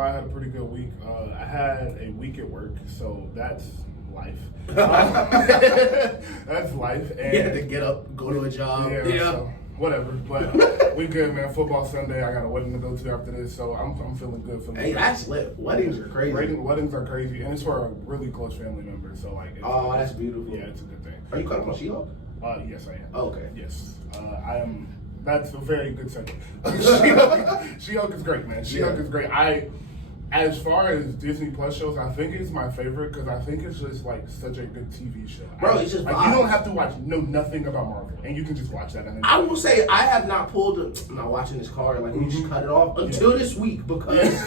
lie, I had a pretty good week. I had a week at work, so that's life. That's life. And you had to get up, go to a job. Yeah. So, whatever. But we good, man. Football Sunday. I got a wedding to go to after this, so I'm feeling good. Hey, that's lit. Weddings are crazy. Weddings are crazy, and it's for a really close family member. So like, that's beautiful. Yeah, it's a good thing. Are you calling about She-Hulk? Yes, I am. Oh, okay. Yes, I am. That's a very good segue. She-Hulk is great, man. She-Hulk is great. As far as Disney Plus shows, I think it's my favorite because I think it's just like such a good TV show. Bro, it's just like, you don't have to know nothing about Marvel, and you can just watch that. I will say I have not I'm not watching this card. Like we just cut it off until this week because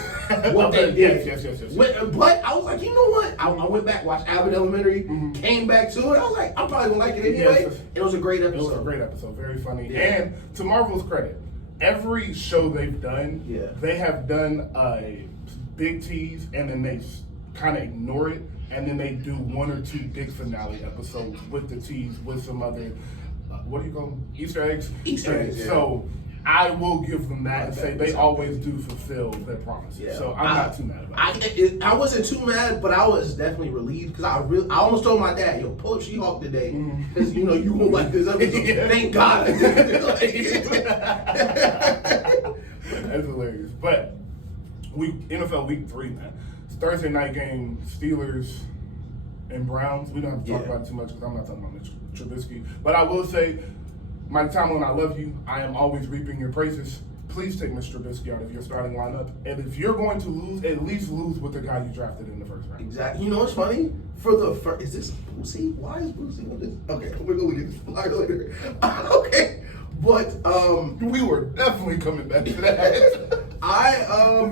what they did. Yes. But I was like, you know what? I went back, watched Abbott Elementary, came back to it. I was like, I'm probably gonna like it anyway. It was a great episode. It was a great episode, very funny. Yeah. And to Marvel's credit, every show they've done, they have done a big tease, and then they kind of ignore it, and then they do one or two big finale episodes with the tease, with some other, what do you call them? Easter eggs? Easter eggs, yeah. So I will give them that and say they always do fulfill their promises. Yeah. So I'm not too mad about it. I wasn't too mad, but I was definitely relieved because I almost told my dad, yo, pull up She-Hulk today because you won't like this episode. Thank God I did. That's hilarious. But NFL Week 3, man. It's Thursday night game, Steelers and Browns. We don't have to talk about it too much because I'm not talking about Mitch Trubisky. But I will say, Mike Tomlin, I love you. I am always reaping your praises. Please take Mr. Trubisky out of your starting lineup. And if you're going to lose, at least lose with the guy you drafted in the first round. Exactly. You know what's funny? For the first, is this Boosie? Why is Boosie on this? Okay, we're going to get this flyer later. Okay. But we were definitely coming back to that.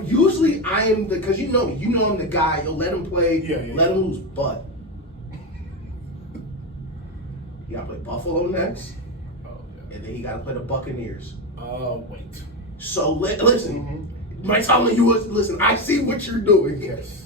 Usually I am because you know I'm the guy. You'll let him play, let him lose. But you gotta play Buffalo next, and then you gotta play the Buccaneers. Wait. So listen, Mike Tomlin, listen. I see what you're doing. Yes.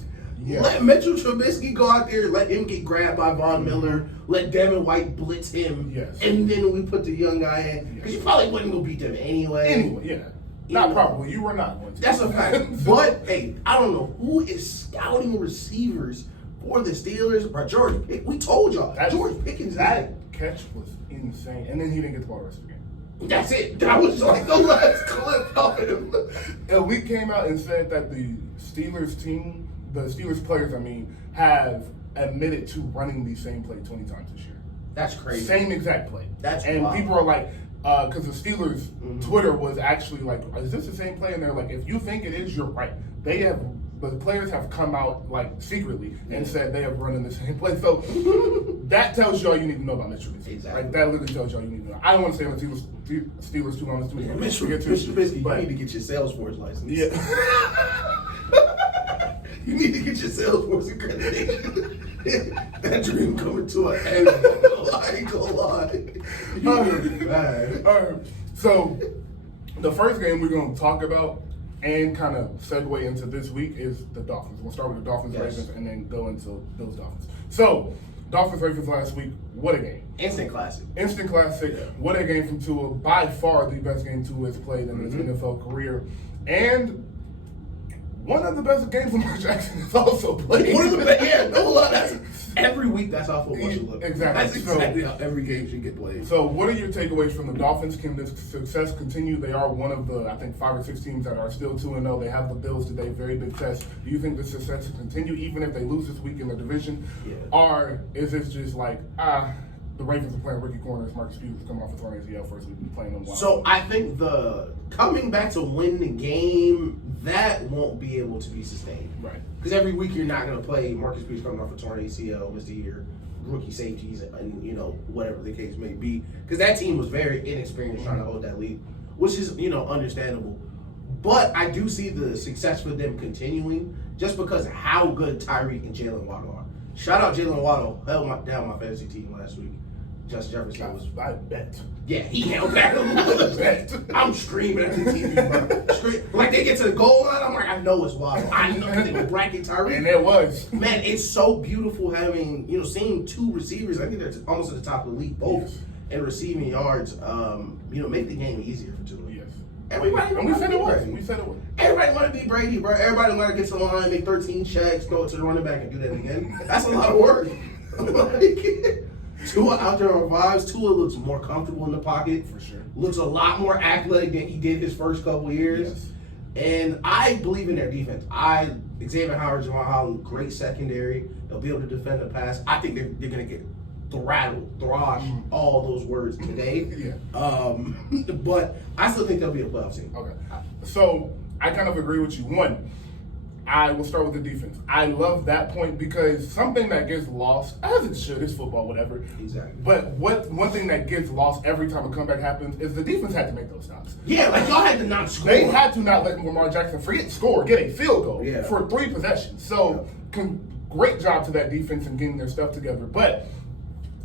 Let Mitchell Trubisky go out there. Let him get grabbed by Von Miller. Let Devin White blitz him. Yes. And then we put the young guy in because you probably wouldn't go beat them anyway. Not probably. You were not going to. That's a fact. But, hey, I don't know who is scouting receivers for the Steelers. Or George Pickens. We told y'all. George Pickens. That catch was insane. And then he didn't get the ball the rest of the game. That's it. That was like the last clip of him. And we came out and said that the Steelers players, have admitted to running the same play 20 times this year. That's crazy. Same exact play. And wild. People are like, because the Steelers Twitter was actually like, is this the same play? And they're like, if you think it is, you're right. The players have come out like secretly and said they have running the same play. So that tells you all you need to know about Mitch Trubisky. Exactly. Like, that literally tells you all you need to know. I don't want to say on Steelers too long. Mitch Trubisky, you need to get your Salesforce license. Yeah. You need to get your Salesforce accreditation. That dream coming to an end. I ain't gonna lie. You're gonna be bad. So, the first game we're going to talk about and kind of segue into this week is the Dolphins. We'll start with the Dolphins, Ravens, and then go into Bills Dolphins. So, Dolphins Ravens last week, what a game. Instant classic. Yeah. What a game from Tua. By far the best game Tua has played in his NFL career. And one of the best games Lamar Jackson has also played. That's every week. That's how football should look. Exactly. That's exactly how every game should get played. So, what are your takeaways from the Dolphins? Can this success continue? They are one of the, 5 or 6 teams that are still 2-0. They have the Bills today, very big test. Do you think the success will continue even if they lose this week in the division? Yeah. Or is it just like, the Ravens are playing rookie corners, Marcus Peters come off a torn ACL first week and playing them well? So, I think the coming back to win the game, that won't be able to be sustained. Right. Because every week you're not going to play Marcus Peters coming off a torn ACL, missed a year, rookie safeties, and whatever the case may be. Because that team was very inexperienced trying to hold that lead, which is understandable. But I do see the success for them continuing just because of how good Tyreek and Jalen Waddle are. Shout out Jalen Waddle, held down my fantasy team last week. Justin Jefferson was. I bet. Yeah, he held back a little bit. I'm screaming at the TV, bro. Like they get to the goal line, I'm like, I know it's Waddle. I know they were bracket Tyreek. And it was. Man, it's so beautiful having, seeing two receivers. I think they're almost at the top of the league, both in receiving yards. Make the game easier for Tua. Yes. Everybody And we said it was. Brady. We said it was. Everybody want to be Brady, bro. Everybody want to get to the line, make 13 checks, throw it to the running back, and do that again. That's a lot of work. Like, Tua out there on vibes. Tua looks more comfortable in the pocket. For sure. Looks a lot more athletic than he did his first couple years. Yes. And I believe in their defense. Xavier Howard, Jamal Holland, great secondary. They'll be able to defend the pass. I think they're going to get thrash, all those words today. Yeah. But I still think they'll be a playoff team. Okay. So I kind of agree with you. One, I will start with the defense. I love that point because something that gets lost, as it should, it's football, whatever. Exactly. But one thing that gets lost every time a comeback happens is the defense had to make those stops. Yeah, like y'all had to not score. They had to not let Lamar Jackson get a field goal for 3 possessions. So great job to that defense in getting their stuff together.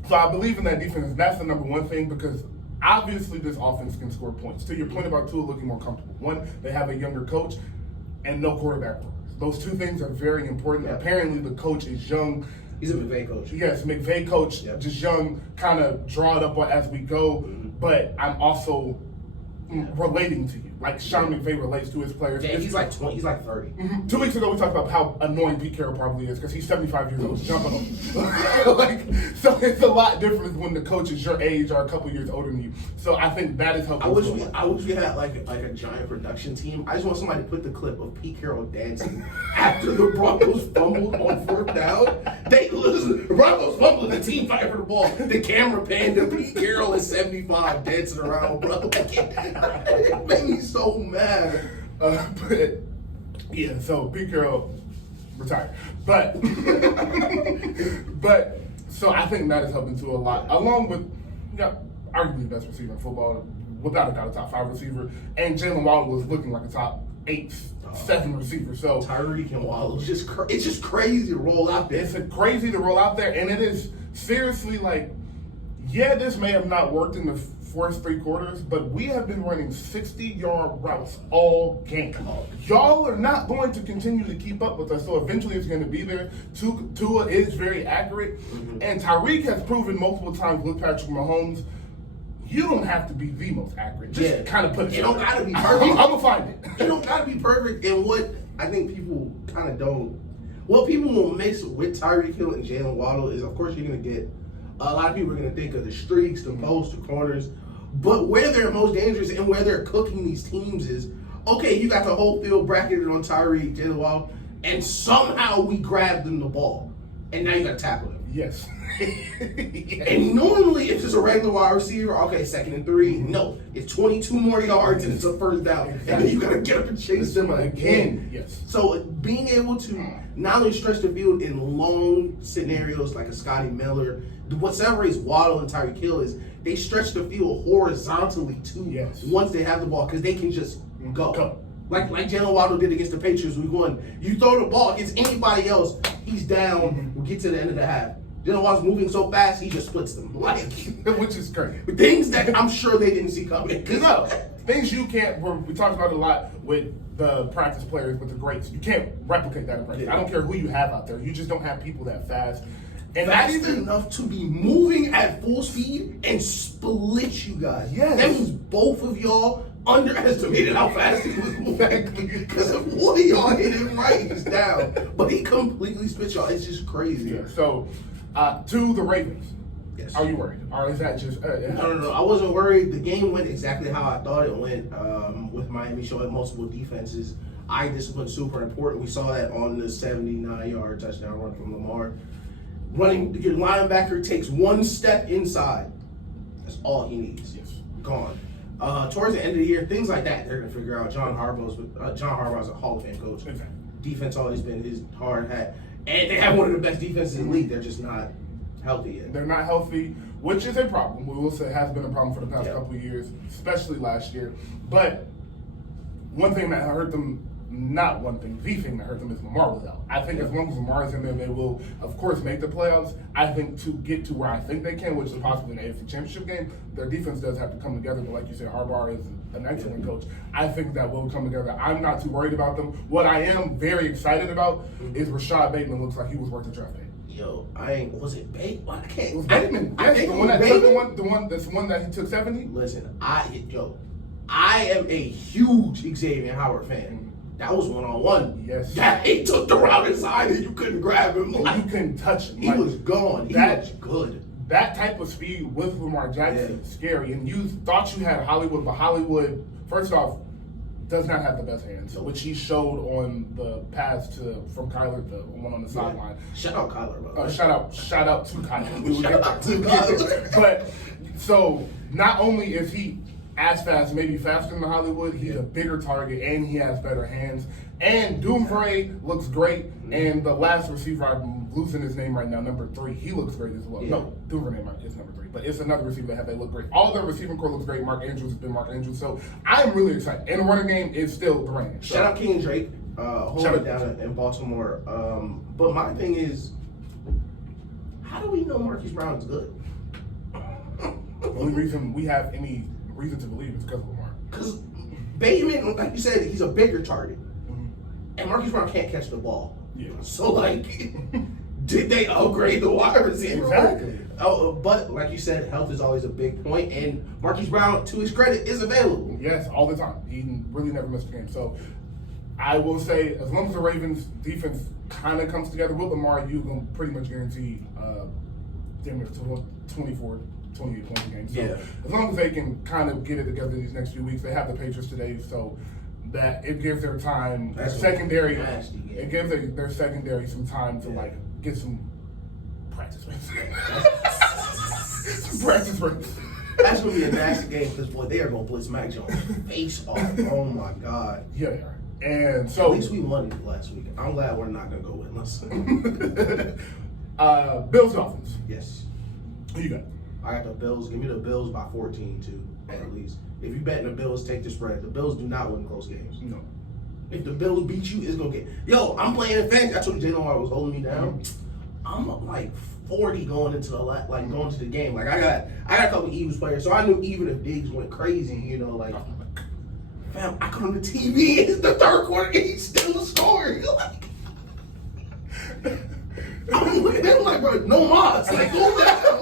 So I believe in that defense. And that's the number one thing because obviously this offense can score points. To your point about Tua looking more comfortable. One, they have a younger coach and no quarterback runners. Those two things are very important. Yeah. Apparently the coach is young. He's a McVay coach. Yes, McVay coach, just young, kind of draw it up as we go. But I'm also relating to you. Like Sean McVay relates to his players. Yeah, he's like 20. He's like 30. 2 weeks ago, we talked about how annoying Pete Carroll probably is because he's 75 years old, jumping on you. So it's a lot different when the coach is your age or a couple years older than you. So I think that is helpful. I wish we had like a giant production team. I just want somebody to put the clip of Pete Carroll dancing after the Broncos fumbled on 4th down. The Broncos fumbled, the team fight for the ball. The camera panned to Pete Carroll at 75 dancing around, bro. Like, it made me so mad. But yeah, so Pete Carroll retired. But so I think that is helping too a lot. Along with you got arguably the best receiver in football, without a doubt a top 5 receiver, and Jalen Waddle was looking like a top 8, 7 receiver. So Tyreek and Waddle, it's just crazy to roll out there. It's crazy to roll out there, and it is seriously like, yeah, this may have not worked in the first 3 quarters, but we have been running 60-yard routes all game. Y'all are not going to continue to keep up with us, so eventually it's going to be there. Tua is very accurate, and Tyreek has proven multiple times with Patrick Mahomes, you don't have to be the most accurate. Just kind of put it. You don't got to be I'm perfect. going to find it. You don't got to be perfect, and what I think people kind of don't, what people will mix with Tyreek Hill and Jalen Waddle is, of course, you're going to get, a lot of people are going to think of the streaks, the posts, the corners. But where they're most dangerous and where they're cooking these teams is, okay, you got the whole field bracketed on Tyreek, Jalen Waddle, and somehow we grabbed them the ball. And now you got to tackle them. Yes. And normally, if it's a regular wide receiver, okay, 2nd and 3. No, it's 22 more yards and it's a first down. And then you got to get up and chase them again. Yes. So being able to not only stretch the field in long scenarios like a Scotty Miller, what separates Waddle and Tyreek Hill is they stretch the field horizontally too once they have the ball because they can just go. Like Jalen Waddle did against the Patriots week 1. You throw the ball against anybody else, he's down. We'll get to the end of the half. Jalen Waddle's moving so fast, he just splits them. Which is crazy. Things that I'm sure they didn't see coming. No, things you can't, we talked about it a lot with the practice players, with the greats. You can't replicate that in practice. I don't care who you have out there. You just don't have people that fast. And that's enough to be moving at full speed and split you guys. Yes. That means both of y'all underestimated how fast he was moving. Because if one of y'all hit him right, he's down. But he completely split y'all. It's just crazy. Yeah. So, to the Ravens. Yes. Are you worried? Or is that just... No. I wasn't worried. The game went exactly how I thought it went, with Miami showing multiple defenses. Eye discipline super important. We saw that on the 79-yard touchdown run from Lamar. Your linebacker takes one step inside. That's all he needs. Yes. Gone. Towards the end of the year, things like that, they're going to figure out. John Harbaugh's a Hall of Fame coach. Exactly. Defense always been his hard hat. And they have one of the best defenses in the league. They're just not healthy yet. They're not healthy, which is a problem. We will say has been a problem for the past couple of years, especially last year. But one thing that hurt them, the thing that hurt them is Lamar was out. I think as long as Lamar is in there, they will, of course, make the playoffs. I think to get to where I think they can, which is possibly an AFC Championship game, their defense does have to come together. But like you said, Harbaugh is an excellent coach. I think that will come together. I'm not too worried about them. What I am very excited about is Rashad Bateman looks like he was worth the draft pick. Yo, was it Bateman? I can't. It was Bateman. Yes, the one that he took 70. Listen, I am a huge Xavier Howard fan. That was one-on-one. Yes. That he took the route inside and you couldn't grab him. And you couldn't touch him. He was gone. He was good. That type of speed with Lamar Jackson is scary. And you thought you had Hollywood, but Hollywood, first off, does not have the best hands, which he showed on the pass from Kyler, the one on the sideline. Shout out Kyler, bro. Shout out to Kyler. Shout out to Kyler. But so not only is he as fast, maybe faster than Hollywood, he's a bigger target and he has better hands. And Doomfray looks great. And the last receiver, I'm losing his name right now, number 3, he looks great as well. Yeah. No, Doomfray is number 3, but it's another receiver they look great. All their receiving core looks great. Mark Andrews has been Mark Andrews. So I'm really excited. And the running game is still the reign. So, shout out King Drake, holding it down in Baltimore. But my thing is, how do we know Marquise Brown is good? the only reason we have any reason to believe is because of Lamar. Because Bateman, like you said, he's a bigger target. And Marquise Brown can't catch the ball. Yeah. So, like, did they upgrade the wide receiver? Exactly. But, like you said, health is always a big point. And Marquise Brown, to his credit, is available. Yes, all the time. He really never missed a game. So, I will say, as long as the Ravens' defense kind of comes together with Lamar, you can pretty much guarantee damn near 24, 28 points a game. So, as long as they can kind of get it together these next few weeks, they have the Patriots today, so that it gives their time, their secondary, it gives their secondary some time to like get some practice reps. Some practice reps. That's gonna be a nasty game because boy, they are gonna blitz Mac Jones face off. Oh my god. Yeah, they are. And so at least we won last week. I'm glad we're not gonna go winless. Bills Dolphins. Yes. Who you got? I got the Bills. Give me the Bills by 14 too, at least. If you bet the Bills, take the spread. The Bills do not win close games. No. If the Bills beat you, it's gonna get. Yo, I'm playing in fantasy. I told you Jalen Hart was holding me down. I'm up like 40 going into the game. Like I got a couple Eagles players, so I knew even if Diggs went crazy, you know, like fam, I come on the TV. It's the third quarter, and he's still scoring. I'm looking at him like, bro, no mods. Like, go down.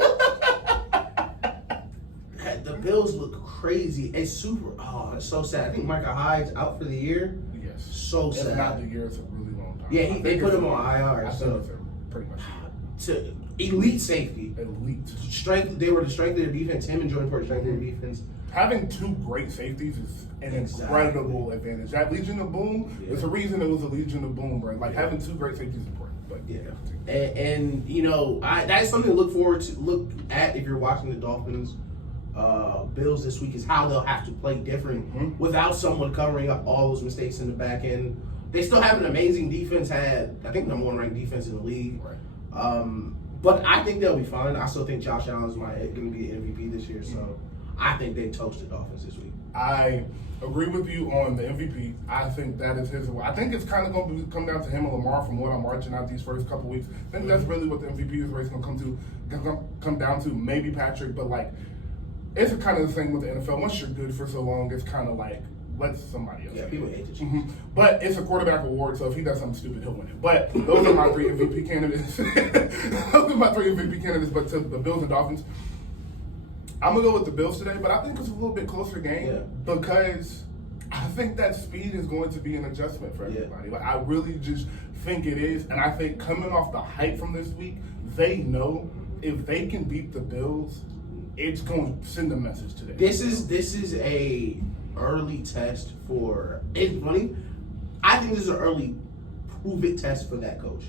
The Bills look crazy. It's super. Oh, it's so sad. I think Micah Hyde's out for the year. Yes. So sad. It's not the year. It's a really long time. Yeah, they put him on IR. I So think it's pretty much to elite safety. elite. Strength. They were the strength of their defense. Him and Jordan Porter, strength of their defense. Having 2 great safeties is an incredible advantage. That Legion of Boom, there's a reason it was a Legion of Boom, bro. Like having 2 great safeties is important. But and you know, that is something to look forward to. Look at if you're watching the Dolphins. Bills this week is how they'll have to play different without someone covering up all those mistakes in the back end. They still have an amazing defense. Had I think number 1 ranked defense in the league. Right. But I think they'll be fine. I still think Josh Allen's going to be an MVP this year. So I think they toast the Dolphins this week. I agree with you on the MVP. I think that is his. I think it's kind of going to come down to him and Lamar from what I'm marching out these first couple weeks. I think that's really what the MVP race is going to come down to. Maybe Patrick, but like it's kind of the same with the NFL. Once you're good for so long, it's kind of like let somebody else. Yeah, people hate to choose. But it's a quarterback award, so if he does something stupid, he'll win it. But those are my 3 MVP candidates. Those are my 3 MVP candidates. But to the Bills and Dolphins, I'm gonna go with the Bills today. But I think it's a little bit closer game because I think that speed is going to be an adjustment for everybody. Like I really just think it is, and I think coming off the hype from this week, they know if they can beat the Bills, it's going to send a message to them. This is a early test for. It's funny. I think this is an early prove it test for that coach.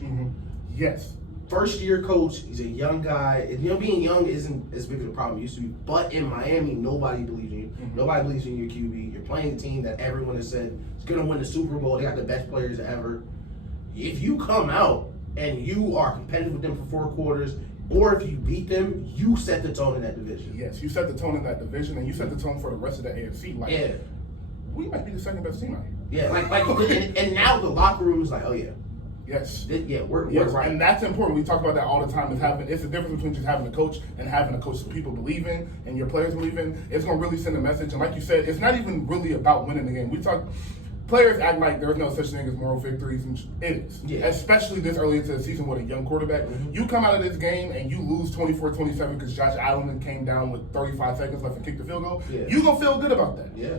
Yes. First year coach. He's a young guy. You know, being young isn't as big of a problem it used to be. But in Miami, nobody believes in you. Nobody believes in your QB. You're playing a team that everyone has said is going to win the Super Bowl. They got the best players ever. If you come out and you are competitive with them for 4 quarters, or if you beat them, you set the tone in that division. Yes, you set the tone in that division, and you set the tone for the rest of the AFC. Like, we might be the second best team out here. Yeah, and now the locker room is like, oh yeah. Yes. We're right. And that's important. We talk about that all the time. It's the difference between just having a coach and having a coach that people believe in and your players believe in. It's going to really send a message. And like you said, it's not even really about winning the game. Players act like there's no such thing as moral victories, and it is. Yeah. Especially this early into the season with a young quarterback. You come out of this game and you lose 24-27 because Josh Allen came down with 35 seconds left and kicked the field goal. You're going to feel good about that. Yeah.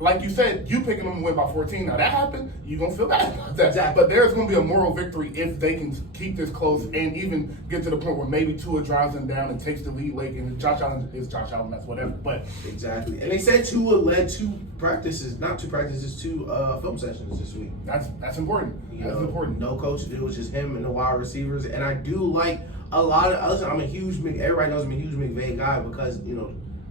like you said, you picking them to win by 14. Now that happened, you're gonna feel bad about that. Exactly. But there's gonna be a moral victory if they can keep this close and even get to the point where maybe Tua drives them down and takes the lead late. And Josh Allen is Josh Allen, that's whatever. But exactly. And they said Tua led two film sessions this week. That's important. That's important. No coach, it was just him and the wide receivers. And I do like a lot of others. Everybody knows I'm a huge McVay guy because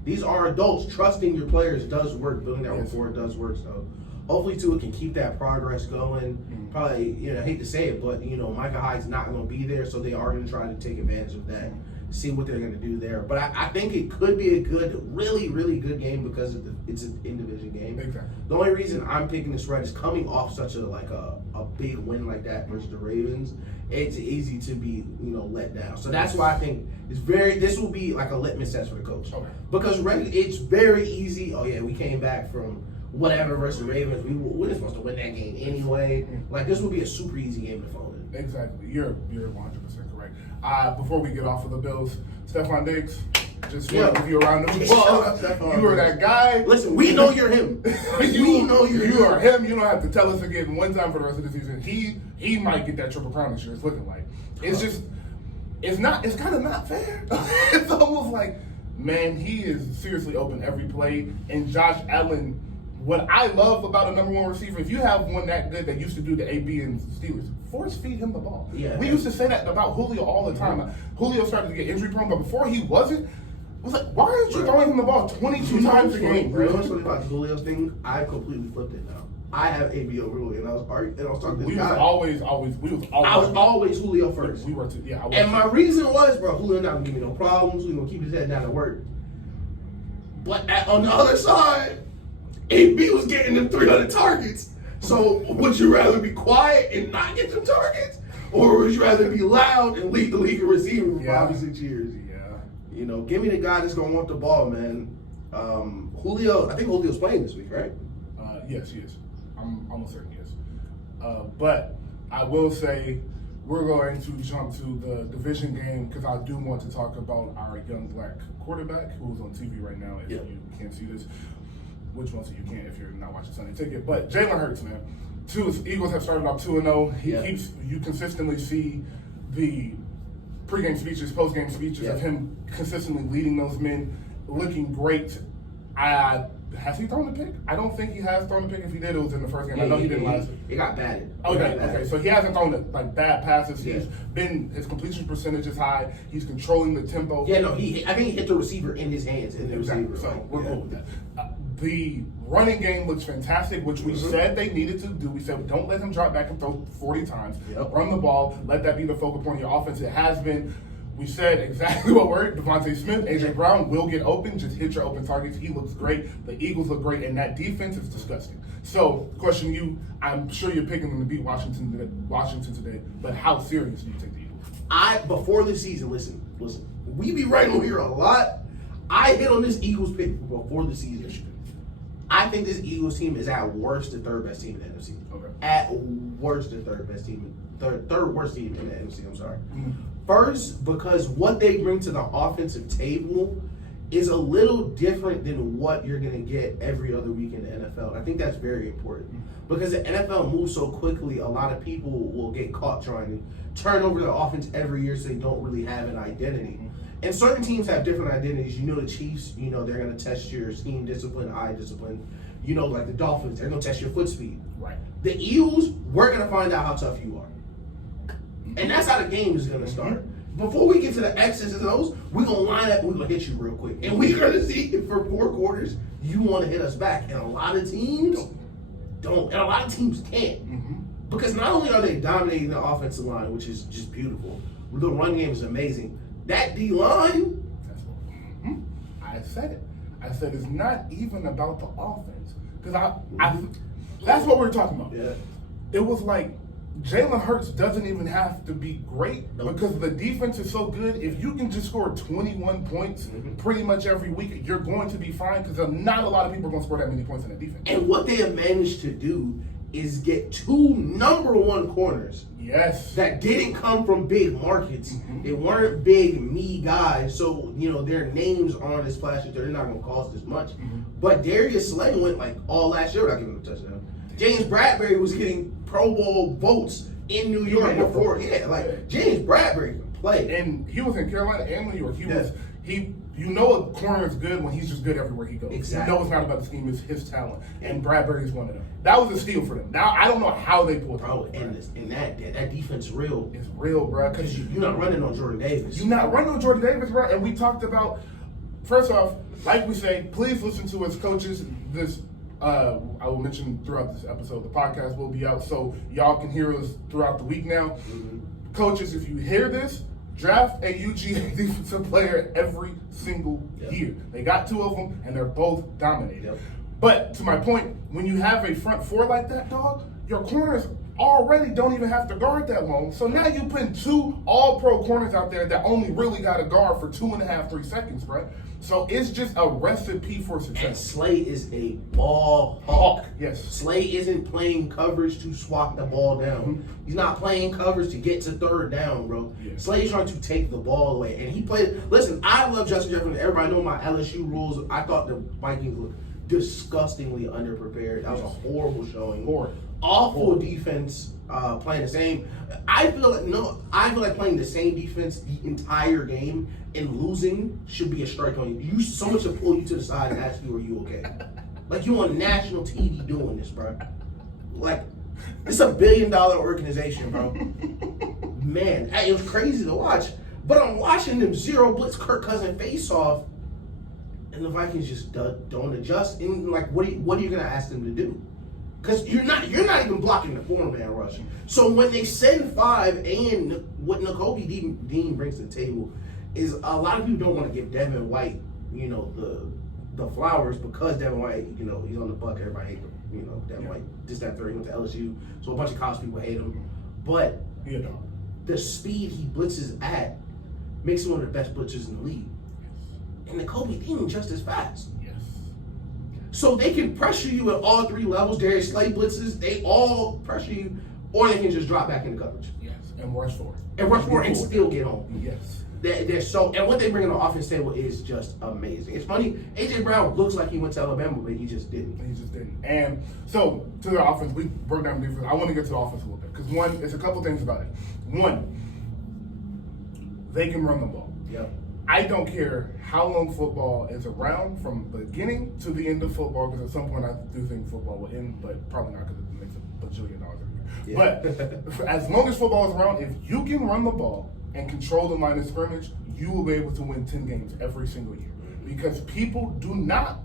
these are adults. Trusting your players does work. Building that rapport does work. So hopefully Tua can keep that progress going. Probably, I hate to say it, but Micah Hyde's not going to be there, so they are going to try to take advantage of that. See what they're going to do there. But I think it could be a good, really, really good game because it's an in-division game. Exactly. The only reason I'm picking the spread is coming off such a big win like that versus the Ravens. It's easy to be let down. So that's why I think this will be like a litmus test for the coach. Okay. Because it's very easy. Oh yeah, we came back from whatever versus the Ravens. We're supposed to win that game anyway. Like this will be a super easy game to phone in. Exactly. You're 100% correct. Before we get off of the Bills, Stephon Diggs, just want to give you a round of applause. You were that guy. Listen, we know you're him. You are him. You don't have to tell us again one time for the rest of the season. He might get that triple crown this year. It's looking like. It's kind of not fair. It's almost like, man, he is seriously open every play. And Josh Allen, what I love about a number one receiver, if you have one that good that used to do the AB and Steelers, force feed him the ball. Yeah. We used to say that about Julio all the time. Julio started to get injury prone, but before he wasn't, I was like, why aren't you throwing him the ball 22 times a game, bro? You know what's funny about the Julio thing? I completely flipped it now. I have AB over Julio, and I was talking to this guy. I was always Julio first. We were too, yeah. And my reason was, bro, Julio not gonna give me no problems. Julio gonna keep his head down and work. But on the other side, AB was getting them 300 targets. So would you rather be quiet and not get them targets, or would you rather be loud and lead the league in receiving for 5 or 6 years? Yeah. Give me the guy that's gonna want the ball, man. Julio, I think Julio's playing this week, right? Yes, he is. I'm almost certain he is. But I will say we're going to jump to the division game because I do want to talk about our young black quarterback who's on TV right now. If you can't see this, which ones you can't if you're not watching Sunday Ticket. But Jalen Hurts, man. Eagles have started off 2-0. You consistently see the pregame speeches, postgame speeches of him consistently leading those men, looking great. Has he thrown the pick? I don't think he has thrown the pick. If he did, it was in the first game. I know he didn't last. It got batted. Okay. So he hasn't thrown bad passes. His completion percentage is high. He's controlling the tempo. Yeah, no, I think he hit the receiver in his hands. Exactly. So we're cool with that. The running game looks fantastic, which we said they needed to do. We said, don't let him drop back and throw 40 times. Run the ball. Let that be the focal point of your offense. It has been. We said exactly what word. Devontae Smith, A.J. Brown will get open. Just hit your open targets. He looks great. The Eagles look great. And that defense is disgusting. So, question you, I'm sure you're picking them to beat Washington today, but how serious do you take the Eagles? Before the season, listen, we be right on here a lot. I hit on this Eagles pick before the season. I think this Eagles team is at worst the third best team in the NFC. Okay. At worst the third worst team in the NFC, I'm sorry. First, because what they bring to the offensive table is a little different than what you're going to get every other week in the NFL. I think that's very important. Because the NFL moves so quickly, a lot of people will get caught trying to turn over their offense every year so they don't really have an identity. And certain teams have different identities. The Chiefs, they're going to test your scheme discipline, eye discipline. Like the Dolphins, they're going to test your foot speed. Right. The Eagles, we're going to find out how tough you are. And that's how the game is going to start. Before we get to the X's and O's, we're going to line up and we're going to hit you real quick. And we're going to see if for 4 quarters you want to hit us back. And a lot of teams don't. And a lot of teams can't. Because not only are they dominating the offensive line, which is just beautiful, the run game is amazing. That D-line. I said it. I said it's not even about the offense. Because that's what we're talking about. Yeah. It was like Jalen Hurts doesn't even have to be great because the defense is so good. If you can just score 21 points pretty much every week, you're going to be fine because not a lot of people are going to score that many points in the defense. And what they have managed to do is get 2 number 1 corners. Yes. That didn't come from big markets. They weren't big me guys, so their names aren't as flashy. They're not going to cost as much. But Darius Slay went like all last year without giving him a touchdown. James Bradbury was getting Pro Bowl votes in New York before. Yeah, like James Bradbury can play, and he was in Carolina and New York. You know a corner is good when he's just good everywhere he goes. Exactly. You know it's not about the scheme, it's his talent. And Bradbury's one of them. That was a steal for them. Now, I don't know how they pulled it off. And that defense real. It's real, bro. Because you're not running on Jordan Davis. You're not running on Jordan Davis, bro. And we talked about, first off, like we say, please listen to us coaches. This, I will mention throughout this episode, the podcast will be out so y'all can hear us throughout the week now. Coaches, if you hear this, draft a UGA defensive player every single year. They got 2 of them, and they're both dominating. But to my point, when you have a front 4 like that, dog, your corners already don't even have to guard that long. So now you putting 2 all-pro corners out there that only really got to guard for 2.5, 3 seconds, right? So it's just a recipe for success. And Slay is a ball hawk. Yes. Slay isn't playing coverage to swat the ball down. He's not playing coverage to get to 3rd down, bro. Yeah. Slay's trying to take the ball away. And he played. Listen, I love Justin Jefferson. Everybody know my LSU rules. I thought the Vikings looked disgustingly underprepared. That was a horrible showing. Awful defense, playing the same. I feel like playing the same defense the entire game and losing should be a strike on you. Someone should pull you to the side and ask you, are you okay? Like you on national TV doing this, bro. Like it's a $1 billion organization, bro. Man, it was crazy to watch. But I'm watching them 0 blitz Kirk Cousins face off, and the Vikings just don't adjust. And like, what are you gonna ask them to do? Because you're not even blocking the 4-man rush. So when they send 5, and what Nakobe Dean brings to the table is a lot of people don't want to give Devin White, the flowers because Devin White, he's on the Buck. Everybody hates him. Devin White just after he went to LSU, so a bunch of college people hate him. But the speed he blitzes at makes him one of the best blitzers in the league. And Nakobe Dean just as fast. So they can pressure you at all 3 levels. Darius Slay blitzes, they all pressure you, or they can just drop back into coverage. Yes, and rush for it. And still get home. Yes. And what they bring on the offense table is just amazing. It's funny, A.J. Brown looks like he went to Alabama, but he just didn't. And so, to the offense, we broke down the defense. I want to get to the offense a little bit. Because one, there's a couple things about it. One, they can run the ball. Yep. I don't care how long football is around from the beginning to the end of football, because at some point I do think football will end, but probably not because it makes $1 bajillion every year. Yeah. But as long as football is around, if you can run the ball and control the line of scrimmage, you will be able to win 10 games every single year. Because people do not,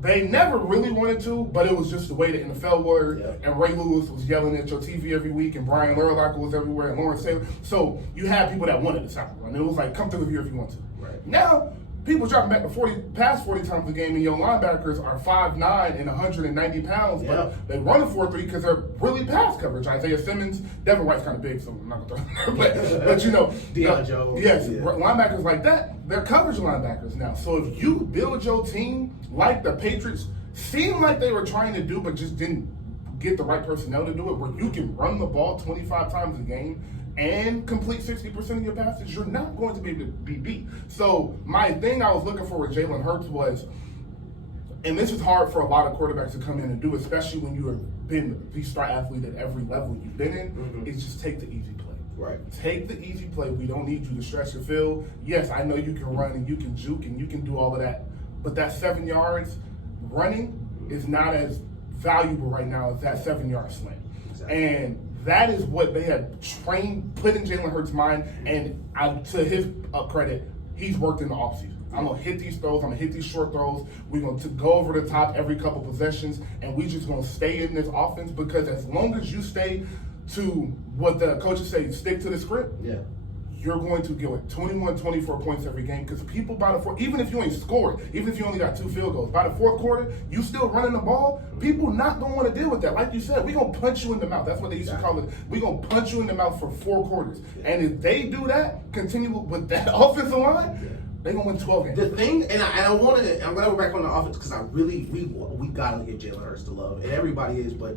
they never really wanted to, but it was just the way the NFL worked. Yeah. And Ray Lewis was yelling at your TV every week, and Brian Urlacher was everywhere, and Lawrence Taylor. So you had people that wanted the soccer run. It was like, come through here if you want to. Right. Now, people dropping back to past 40 times a game, and your linebackers are 5'9" and 190 pounds, but they run a 4-3 because they're really pass coverage. Isaiah Simmons, Devin White's kind of big, so I'm not going to throw him there. But Deion Jones. Yes, linebackers like that, they're coverage linebackers now. So if you build your team like the Patriots seemed like they were trying to do, but just didn't get the right personnel to do it, where you can run the ball 25 times a game and complete 60% of your passes, you're not going to be able to be beat. So my thing I was looking for with Jalen Hurts was, and this is hard for a lot of quarterbacks to come in and do, especially when you have been the star athlete at every level you've been in, is just take the easy play. Right. Take the easy play. We don't need you to stretch your field. Yes, I know you can run and you can juke and you can do all of that, but that 7 yards running is not as valuable right now as that 7-yard slant. Exactly. And that is what they had put in Jalen Hurts' mind, and to his credit, he's worked in the offseason. I'm going to hit these throws, I'm going to hit these short throws, we're going to go over the top every couple possessions, and we just going to stay in this offense, because as long as you stay to what the coaches say, stick to the script, you're going to get 21, 24 points every game, because people by the fourth, even if you ain't scored, even if you only got 2 field goals, by the fourth quarter, you still running the ball, people not going to want to deal with that. Like you said, we're going to punch you in the mouth. That's what they used to call it. We're going to punch you in the mouth for 4 quarters. And if they do that, continue with that offensive line, they're going to win 12 games. The thing, and I'm glad we're back on the offense, because we got to give Jalen Hurts the love, and everybody is, but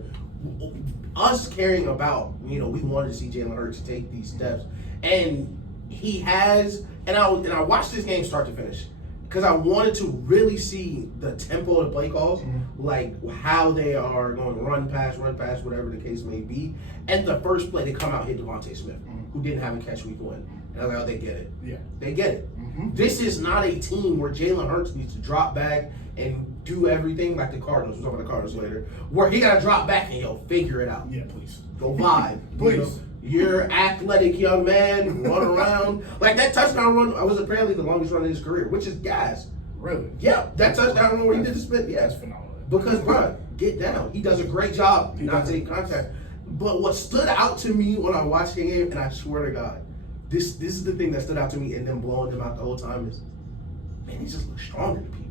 us caring about, we wanted to see Jalen Hurts take these steps, and he has. And I watched this game start to finish because I wanted to really see the tempo of the play calls, like how they are going to run pass, whatever the case may be. And the first play, they come out and hit Devontae Smith, who didn't have a catch week 1. And I was like, oh, they get it. Yeah. They get it. This is not a team where Jalen Hurts needs to drop back and do everything like the Cardinals. We'll talk about the Cardinals later. Where he got to drop back and, figure it out. Yeah, please. Go vibe. Please. You're athletic young man, run around. Like that touchdown run, I was apparently the longest run in his career, which is gas. Really? Yeah, that touchdown run where he did the spin, yeah. That's phenomenal. Because, bro, get down. He does a great job not taking contact. But what stood out to me when I watched the game, and I swear to God, this is the thing that stood out to me and then blowing them out the whole time is, man, he just looks stronger than people.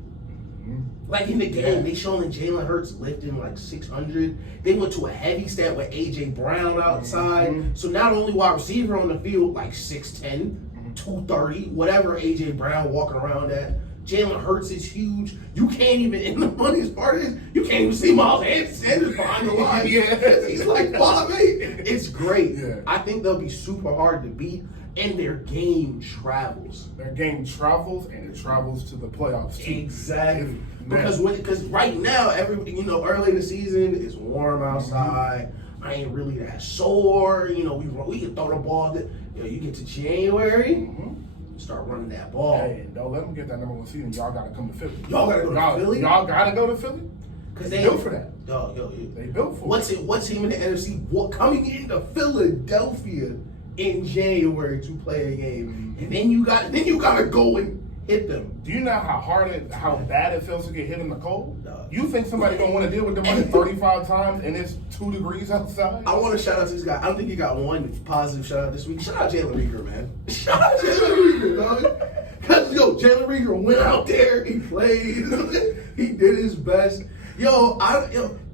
Like in the game, they showing Jalen Hurts lifting like 600. They went to a heavy step with A.J. Brown outside. So not only wide receiver on the field, like 6'10", 230, whatever A.J. Brown walking around at. Jalen Hurts is huge. You can't even, and the funniest part is, you can't even see Miles Sanders behind the line. He's like 5'8". It's great. Yeah. I think they'll be super hard to beat. And their game travels. Their game travels, and it travels to the playoffs too. Exactly. Because right now, early in the season, it's warm outside. I ain't really that sore. We can throw the ball. You get to January, start running that ball. Hey, don't let them get that number 1 seed. Y'all got to come to Philly. Y'all got to go to Philly? Y'all got to go to Philly? Because they built for that. They built for it. What team in the NFC coming into Philadelphia in January to play a game, and then you gotta go and hit them. Do you know how bad it feels to get hit in the cold? No. You think somebody gonna want to deal with the money 35 times and it's 2 degrees outside? I want to shout out to this guy. I don't think he got one positive shout out this week. Shout out Jalen Reagor, man. Shout out Jalen Reagor, dog. Cause Jalen Reagor went out there, he played, he did his best.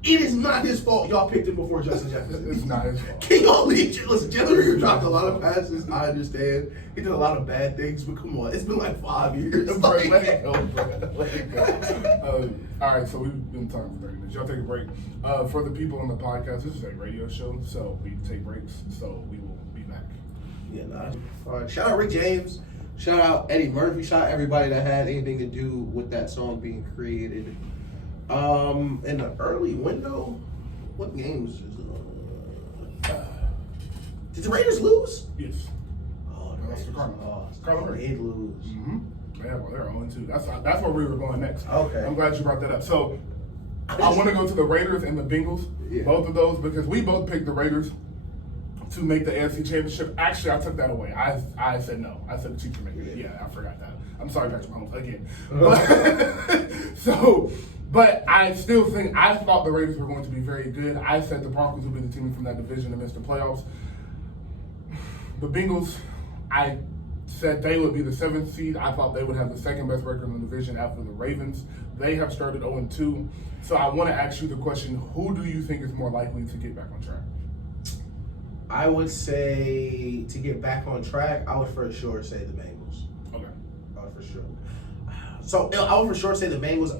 It is not his fault y'all picked him before Justin Jefferson. It's not his fault. Can y'all leave? Listen, Jalen Reagor dropped a lot of passes. I understand. He did a lot of bad things, but come on. It's been like 5 years. Let it go, bro. Let it go. All right, so we've been talking for 30 minutes. Y'all take a break. For the people on the podcast, this is a radio show, so we take breaks, so we will be back. Yeah, all right. Shout out Rick James. Shout out Eddie Murphy. Shout out everybody that had anything to do with that song being created. In the early window, what games? Did the Raiders lose? Yes. Oh, the Raiders lost. They did lose. Yeah, well, they're 0-2. That's where we were going next. Okay. I'm glad you brought that up. So, I want to go to the Raiders and the Bengals, both of those, because we both picked the Raiders to make the AFC Championship. Actually, I took that away. I said no. I said the Chiefs were making it. Yeah, I forgot that. I'm sorry, Patrick Mahomes, again. But I still think, I thought the Raiders were going to be very good. I said the Broncos would be the team from that division to miss the playoffs. The Bengals, I said they would be the 7th seed. I thought they would have the 2nd best record in the division after the Ravens. They have started 0-2. So I want to ask you the question, who do you think is more likely to get back on track? I would say, to get back on track, I would for sure say the Bengals. Okay. I would for sure. So I would for sure say the Bengals.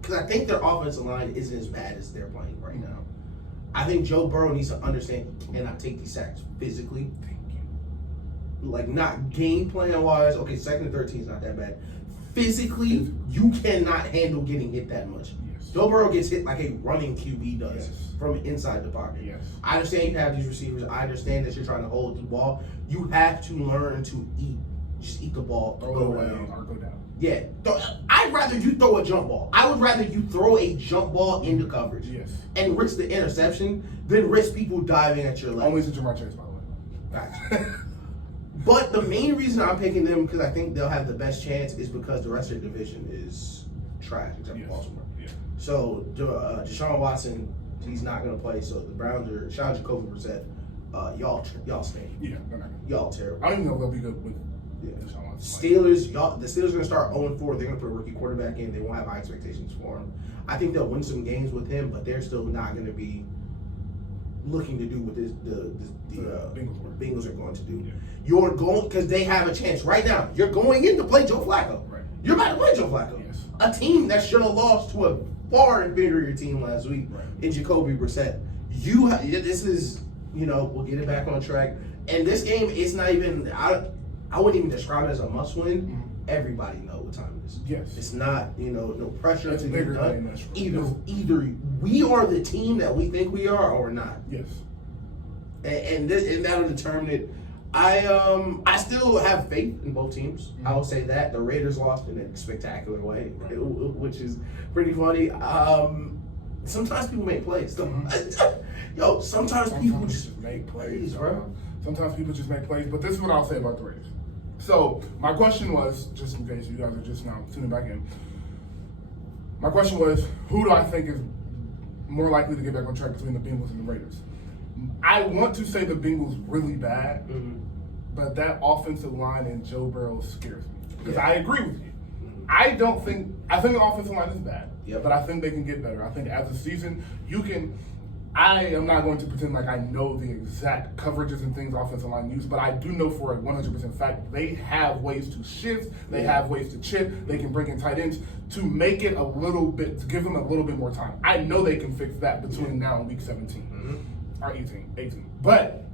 Because I think their offensive line isn't as bad as they're playing right now. I think Joe Burrow needs to understand he cannot take these sacks physically. Thank you. Like, not game plan wise. Okay, 2nd and 13 is not that bad. Physically, you cannot handle getting hit that much. Yes. Joe Burrow gets hit like a running QB does from inside the pocket. Yes. I understand you have these receivers. I understand that you're trying to hold the ball. You have to learn to eat. Just eat the ball, go around, or go down. Yeah. I'd rather you throw a jump ball. I would rather you throw a jump ball into coverage. Yes. And risk the interception than risk people diving at your legs. Only to Jamar Chase, by the way. Gotcha. But the main reason I'm picking them, because I think they'll have the best chance, is because the rest of the division is trash, except for Baltimore. Yeah. So Deshaun Watson, he's not going to play. So the Browns are, shout out Jacoby Brissett, y'all stink. Yeah, they're not. Y'all terrible. I don't even know if they'll be good with. Yeah. The Steelers are going to start 0-4. They're going to put a rookie quarterback in. They won't have high expectations for him. I think they'll win some games with him, but they're still not going to be looking to do what the Bengals are going to do. Yeah. You're going, because they have a chance right now. You're going in to play Joe Flacco. Right. You're about to play Joe Flacco. Yes. A team that should have lost to a far inferior team last week in Jacoby Brissett. This is, we'll get it back on track. And this game, it's not even, I wouldn't even describe it as a must-win. Mm-hmm. Everybody knows what time it is. Yes. It's not, no pressure to bigger get done. than Either we are the team that we think we are or not. Yes. And that'll determine it. I still have faith in both teams. Mm-hmm. I will say that. The Raiders lost in a spectacular way, which is pretty funny. Sometimes people make plays. Sometimes people just make plays, bro. Sometimes people just make plays. But this is what I'll say about the Raiders. So my question was, just in case you guys are just now tuning back in, my question was, who do I think is more likely to get back on track between the Bengals and the Raiders? I want to say the Bengals really bad, but that offensive line and Joe Burrow scares me. Because I agree with you. I think the offensive line is bad, but I think they can get better. I think as a season, I am not going to pretend like I know the exact coverages and things offensive line use, but I do know for a 100% fact they have ways to shift, they have ways to chip, they can bring in tight ends to make it a little bit, to give them a little bit more time. I know they can fix that between now and week 17 or 18. But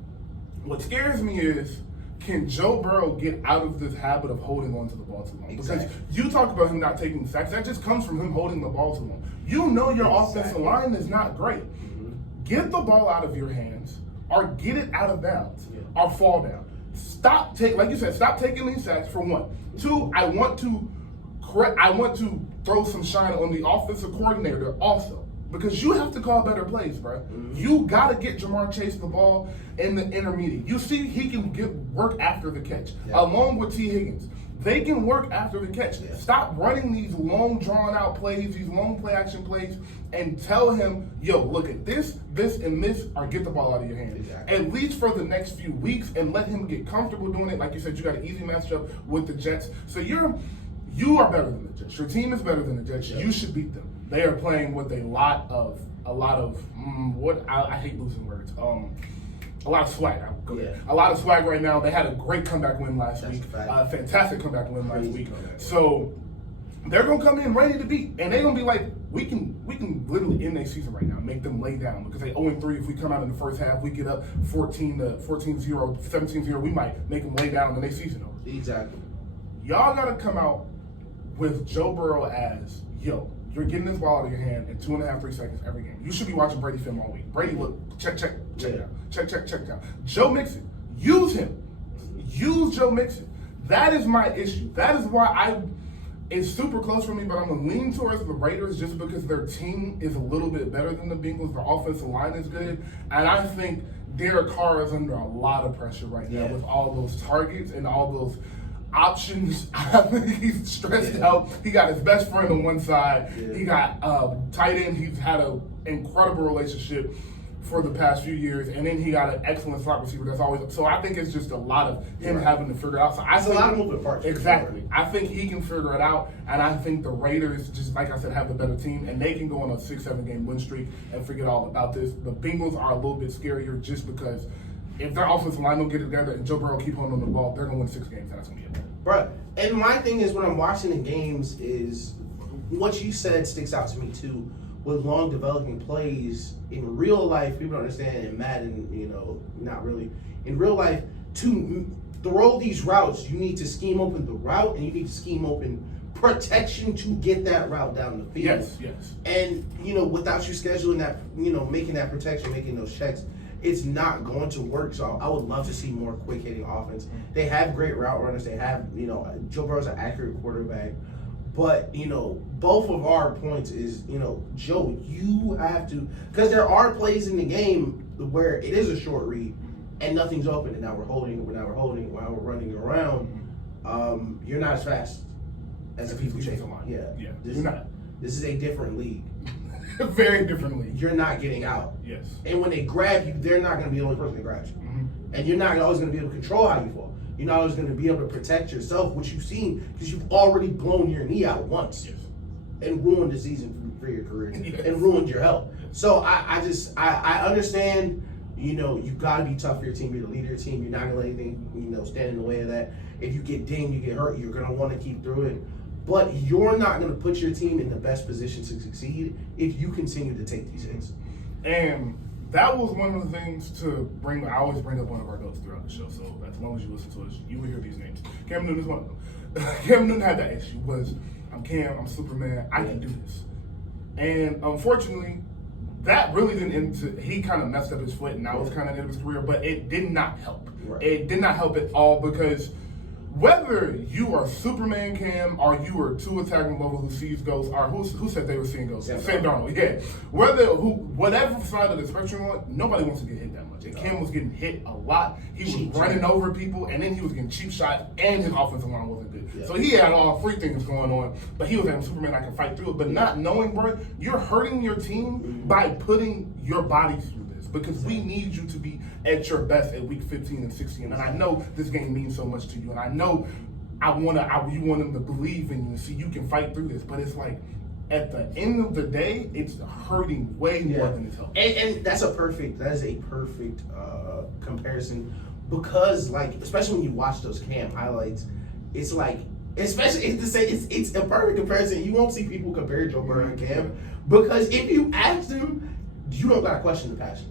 what scares me is, can Joe Burrow get out of this habit of holding on to the ball too long? Because you talk about him not taking sacks, that just comes from him holding the ball too long. Your offensive line is not great. Get the ball out of your hands, or get it out of bounds, or fall down. Like you said, stop taking these sacks, for one. Two, I want to throw some shine on the offensive coordinator also. Because you have to call better plays, bro. You got to get Jamar Chase the ball in the intermediate. You see he can work after the catch, along with T. Higgins. They can work after the catch. Stop running these long, drawn-out plays, these long play-action plays, and tell him, look at this, and this, or get the ball out of your hand. At least for the next few weeks, and let him get comfortable doing it. Like you said, you got an easy matchup with the Jets. So you are better than the Jets. Your team is better than the Jets. You should beat them. They are playing with a lot of I hate losing words. A lot of swag. A lot of swag right now. They had a great comeback win last week. Fantastic comeback win last week. So they're gonna come in ready to beat, and they're gonna be like, we can literally end their season right now, make them lay down, because they 0-3. If we come out in the first half, we get up 14-0, 17-0, we might make them lay down and their season over. Exactly. Y'all gotta come out with Joe Burrow as, you're getting this ball out of your hand in 2.5, 3 seconds every game. You should be watching Brady film all week. Brady, look, check down. Check down. Joe Mixon, use him. Use Joe Mixon. That is my issue. That is why it's super close for me, but I'm going to lean towards the Raiders just because their team is a little bit better than the Bengals. Their offensive line is good. And I think Derek Carr is under a lot of pressure right now with all those targets and all those options. I think he's stressed out. He got his best friend on one side. He got tight end. He's had an incredible relationship for the past few years, and then he got an excellent slot receiver that's always. So I think it's just a lot of him having to figure it out. So I think, a lot of moving parts. Exactly. I think he can figure it out, and I think the Raiders, just like I said, have the better team, and they can go on a 6-7 game win streak and forget all about this. The Bengals are a little bit scarier just because if their offensive line don't get it together and Joe Burrow keep holding on the ball, they're going to win 6 games. That's going to be it. Bruh, and my thing is when I'm watching the games is what you said sticks out to me too. With long developing plays in real life, people don't understand. In Madden, not really. In real life, to throw these routes, you need to scheme open the route and you need to scheme open protection to get that route down the field. Yes. And without you scheduling that, making that protection, making those checks, it's not going to work. So I would love to see more quick hitting offense. They have great route runners. They have, Joe Burrow's an accurate quarterback. But, both of our points is, Joe, you have to, because there are plays in the game where it is a short read and nothing's open. And now we're holding, while we're running around. You're not as fast as the people chasing line. Yeah. You're not. This is a different league. Very different league. You're not getting out. Yes. And when they grab you, they're not going to be the only person that grabs you. And you're not always going to be able to control how you fall. You're not always going to be able to protect yourself, which you've seen, because you've already blown your knee out once and ruined the season for your career and ruined your health. So I understand, you've got to be tough for your team. You're the leader of your team. You're not going to let anything, stand in the way of that. If you get dinged, you get hurt, you're going to want to keep through it. But you're not going to put your team in the best position to succeed if you continue to take these hits. And that was one of the things to bring. I always bring up one of our notes throughout the show, so as long as you listen to us, you will hear these names. Cam Newton is one of them. Cam Newton had that issue. I'm Cam, I'm Superman, I can do this. And unfortunately, that really didn't end. He kind of messed up his foot, and that was kind of the end of his career. But it did not help. Right. It did not help at all because whether you are Superman Cam or you are Tua Tagovailoa who sees ghosts, or who said they were seeing ghosts? Sam Darnold. Yeah. Whatever side of the spectrum you're on, nobody wants to get hit that much. And Cam was getting hit a lot. He was running over people, and then he was getting cheap shots, and his offensive line wasn't good. Yeah. So he had all three things going on, but he was like, Superman, I can fight through it. But not knowing, bro, you're hurting your team by putting your body through this because we need you to be at your best at week 15 and 16. And I know this game means so much to you, and I know you want them to believe in you and see you can fight through this. But it's like, at the end of the day, it's hurting way more than it's helping. And that is a perfect comparison because, like, especially when you watch those Cam highlights, it's like, especially it's a perfect comparison. You won't see people compare Joe Burrow and Cam because if you ask them, you don't gotta question the passion.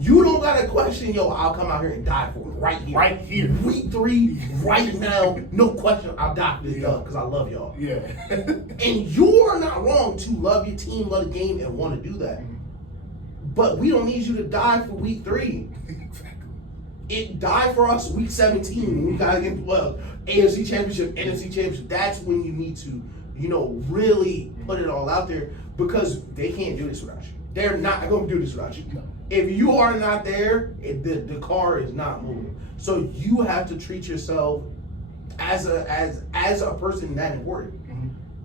You don't gotta question, yo, I'll come out here and die for it right here. Right here. Week 3, right now, no question, I'll die for this dub because I love y'all. Yeah. And you are not wrong to love your team, love the game, and want to do that. But we don't need you to die for week 3. Exactly. It died for us week 17 when we got against AFC Championship, NFC Championship. That's when you need to, really put it all out there because they can't do this without you. They're not going to do this without you. No. If you are not there, the car is not moving. So you have to treat yourself as a person that important.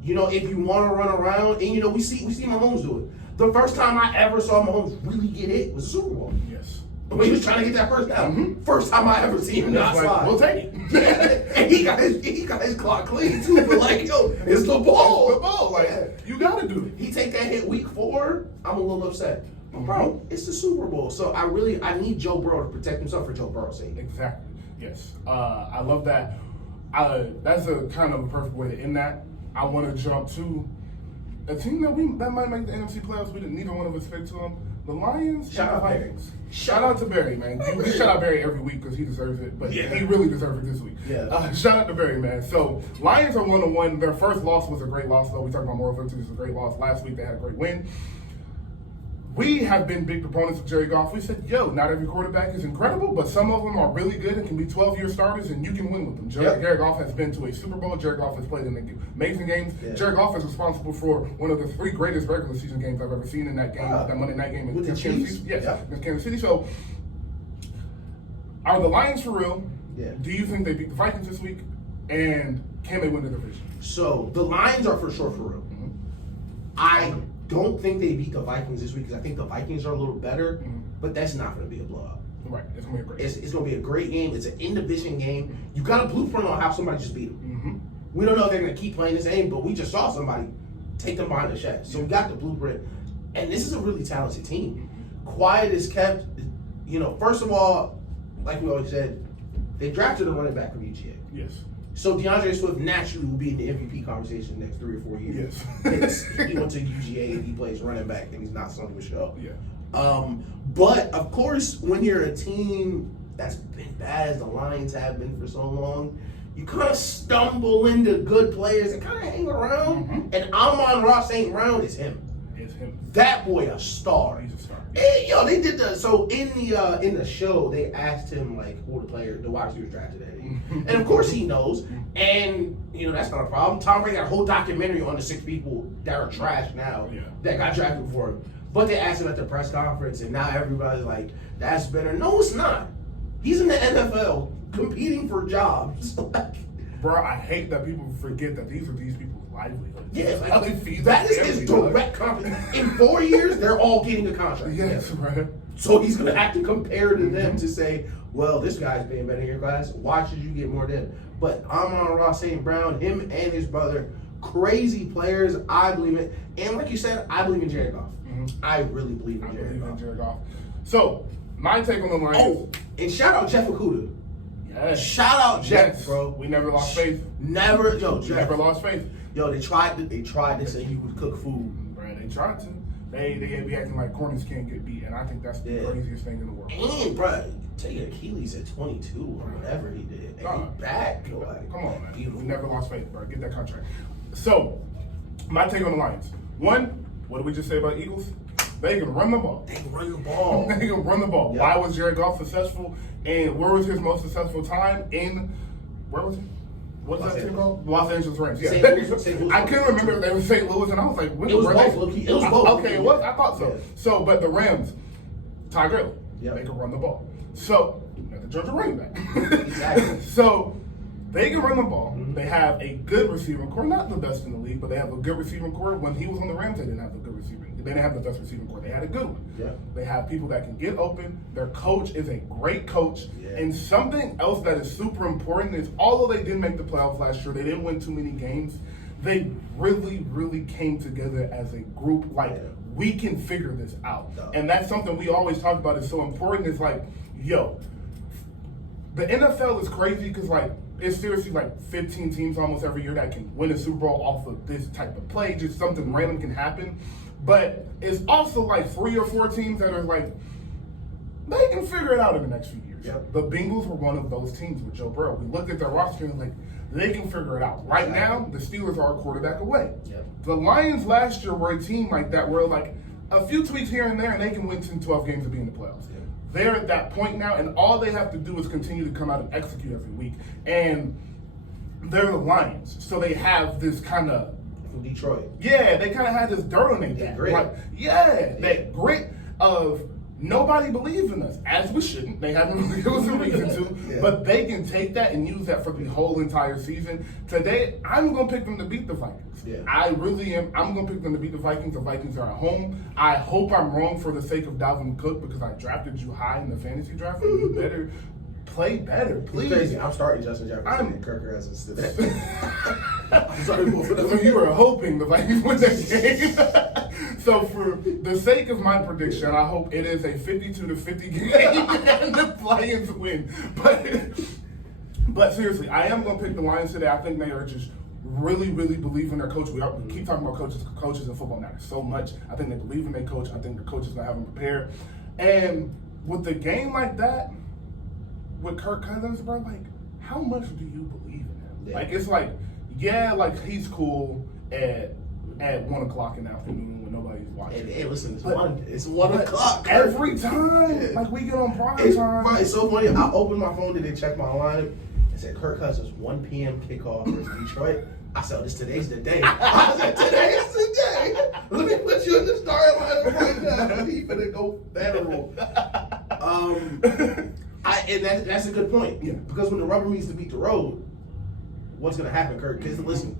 If you want to run around, and we see Mahomes do it. The first time I ever saw Mahomes really get hit was the Super Bowl. Yes. When he was trying to get that first down. First time I ever seen him not slide. We'll take it. Yeah. And he got his clock clean too. But it's the ball. It's the ball. You gotta do it. He take that hit week 4, I'm a little upset. Bro, it's the Super Bowl. So I need Joe Burrow to protect himself for Joe Burrow's sake. Exactly. Yes. I love that. That's a kind of a perfect way to end that. I want to jump to a team that might make the NFC playoffs. We didn't neither one of us pick to them. The Lions. Shout out Barry. Shout out to Barry, man. We shout out Barry every week because he deserves it, but he really deserved it this week. Yeah. Shout out to Barry, man. So Lions are 1-1. Their first loss was a great loss, though. We talked about moral victories. It was a great loss. Last week they had a great win. We have been big proponents of Jerry Goff. We said, not every quarterback is incredible, but some of them are really good and can be 12-year starters, and you can win with them. Jerry Goff has been to a Super Bowl. Jerry Goff has played in amazing games. Yeah. Jerry Goff is responsible for one of the 3 greatest regular season games I've ever seen in that game, that Monday night game with the Kansas City. Yes, against Kansas City. So, are the Lions for real? Yeah. Do you think they beat the Vikings this week? And can they win the division? So, the Lions are for sure for real. I don't think they beat the Vikings this week because I think the Vikings are a little better, but that's not going to be a blowout. Right, it's going to be a great game. It's going to be a great game. It's an in-division game. You got a blueprint on how somebody just beat them. We don't know if they're going to keep playing this game, but we just saw somebody take them behind the shed. So we got the blueprint. And this is a really talented team. Quiet is kept. First of all, like we always said, they drafted a running back from UGA. Yes. So DeAndre Swift naturally will be in the MVP conversation the next 3 or 4 years. Yes. He went to UGA and he plays running back and he's not Sonny Michel. Yeah. But of course, when you're a team that's been bad as the Lions have been for so long, you kind of stumble into good players that kind of hang around. And Amon-Ra St. Brown is him. It's him. That boy a star. He's a star. And, they did so in the show they asked him who the wide receivers drafted at. And of course he knows. And that's not a problem. Tom Brady got a whole documentary on the 6 people that are trash now that got drafted before him. But they asked him at the press conference, and now everybody's like, "That's better." No, it's not. He's in the NFL competing for jobs. Bro, I hate that people forget that these are these people's livelihoods. Yeah, that is his direct competition. In 4 years, they're all getting a contract. Yes, right. So he's going to have to compare to them to say, well, this guy's paying better in your class. Why should you get more than him? But Amon-Ra St. Brown, him and his brother, crazy players. I believe it. And like you said, I believe in Jared Goff. I really believe in Jared Goff. So, my take on the Lions. And shout out Jeff Okudah. Yes. Shout out Jeff, bro. We never lost faith. Never, Jeff. Never lost faith. Yo, they tried to say he would cook food. Bro, they tried to. They be acting like corners can't get beat, and I think that's the craziest thing in the world. And, bro, take Achilles at 22 or whatever he did. And he back. Like, come on, man. Beautiful. We never lost faith, bro. Get that contract. So, my take on the Lions. One, what did we just say about Eagles? They can run the ball. They can run the ball. They can run the ball. Yep. Why was Jared Goff successful? And where was his most successful time? Where was he? What's that team called? Los Angeles Rams. Yeah. St. Louis. I couldn't remember if they were St. Louis, and I was like, when It was were both, they? low-key. It was both. Okay, it was? I thought so. Yeah. So, but the Rams, Ty Gurley, Yep. they can run the ball. So, the Georgia running back. Exactly. So, they can run the ball. Mm-hmm. They have a good receiving core, not the best in the league, but they have a good receiving core. When he was on the Rams, they didn't have the good receiving. They didn't have the best receiving core. They had a good one. Yeah. They have people that can get open. Their coach is a great coach. Yeah. And something else that is super important is, although they didn't make the playoffs last year, they didn't win too many games. They really, really came together as a group. Like, we can figure this out. No. And that's something we always talk about is so important. It's like, yo, the NFL is crazy because, like, it's seriously like 15 teams almost every year that can win a Super Bowl off of this type of play. Just something random can happen. But it's also like 3 or 4 teams that are like, they can figure it out in the next few years. Yep. The Bengals were one of those teams with Joe Burrow. We looked at their roster and like, they can figure it out. Right now, the Steelers are a quarterback away. Yep. The Lions last year were a team like that where like a few tweaks here and there and they can win 10, 12 games to be in the playoffs. Yep. They're at that point now, and all they have to do is continue to come out and execute every week. And they're the Lions, so they have this kind of From Detroit. yeah, they kind of had this dirt on their back. grit. Like, that grit of nobody believed in us, as we shouldn't. They haven't really given us a reason to, Yeah. but they can take that and use that for the whole entire season. Today, I'm going to pick them to beat the Vikings. Yeah. I really am. I'm going to pick them to beat the Vikings. The Vikings are at home. I hope I'm wrong for the sake of Dalvin Cook because I drafted you high in the fantasy draft, and you better play better, It's please. crazy. I'm starting Justin Jefferson and Kirk Cousins today. I'm sorry for So the you were hoping the Vikings win that game. So for the sake of my prediction, I hope it is a 52-50 game and the Lions win. But seriously, I am going to pick the Lions today. I think they are just really, really believe in their coach. We keep talking about coaches in football matter so much. I think they believe in their coach. I think the coach is going to have them prepared. And with the game like that, with Kirk Cousins, bro, like, how much do you believe in him? Yeah. Like, it's like, yeah, like, he's cool at 1 o'clock in the afternoon when nobody's watching. Hey, listen, But- it's 1 o'clock. Every time. Yeah. Like, we get on prime It's, time. bro, it's so funny. I opened my phone today, checked my lineup. It said Kirk Cousins 1 p.m. kickoff versus Detroit. I said, today's the day. I said, today's the day. Let me put you in the starting lineup right now. He finna go federal. And that's a good point. Yeah. Because when the rubber meets to beat the road, what's gonna happen, Kirk? Because listen,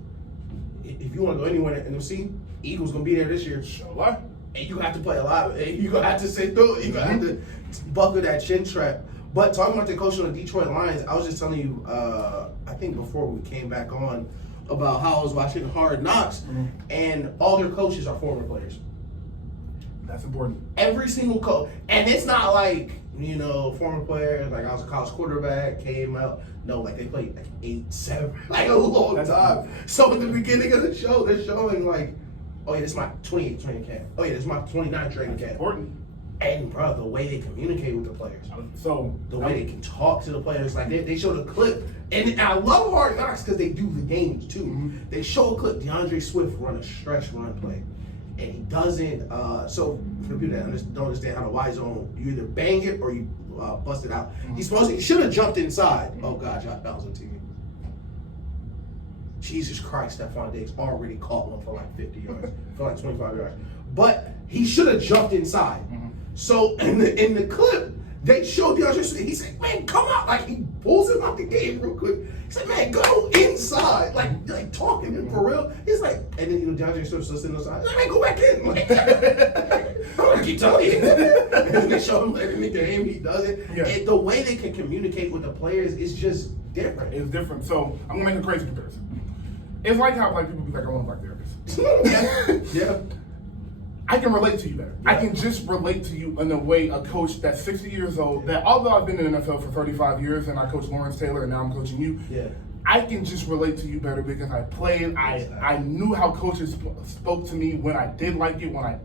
if you want to go anywhere in the NFC, Eagles gonna be there this year. Sure. And you have to play a lot. And you gonna have to sit through it. You gonna have to buckle that chin strap. But talking about the coach on the Detroit Lions, I was just telling you, I think before we came back on, about how I was watching Hard Knocks, and all their coaches are former players. That's important. Every single coach, and it's not like, former players, like I was a college quarterback, came out. No, like they played like 8, 7, like a long time. So at the beginning of the show, they're showing like, oh yeah, this is my 28th training camp. Oh yeah, this is my 29th training camp. Important. And bro, the way they communicate with the players, So, the way they can talk to the players, like they show the clip, and I love Hard Knocks because they do the games too. Mm-hmm. They show a clip, DeAndre Swift run a stretch run play, and he doesn't. So for people that don't understand how the Y zone, you either bang it or you bust it out. Mm-hmm. He should have jumped inside. Oh God, Josh Bell's on TV. Jesus Christ, Stephon Diggs already caught one for like 50 yards, for like 25 yards. But he should have jumped inside. Mm-hmm. So in the clip, they showed DeAndre Swift. He said, "Man, come out!" Like he pulls him out the game real quick. He said, "Man, go inside!" Like talking to him for real. He's like, and then DeAndre Swift's still sitting outside. He's like, "Man, go back in!" Like, I'm gonna keep telling you. And they show him later in the game. He does it. Yeah. And the way they can communicate with the players is just different. it's different. So, I'm going to make a crazy comparison. It's like how black people be like, I want a black therapist. Yeah. I can relate to you better. Yeah. I can just relate to you in a way a coach that's 60 years old, that although I've been in the NFL for 35 years and I coached Lawrence Taylor and now I'm coaching you, Yeah. I can just relate to you better because I played. I knew how coaches spoke to me when I did like it, when I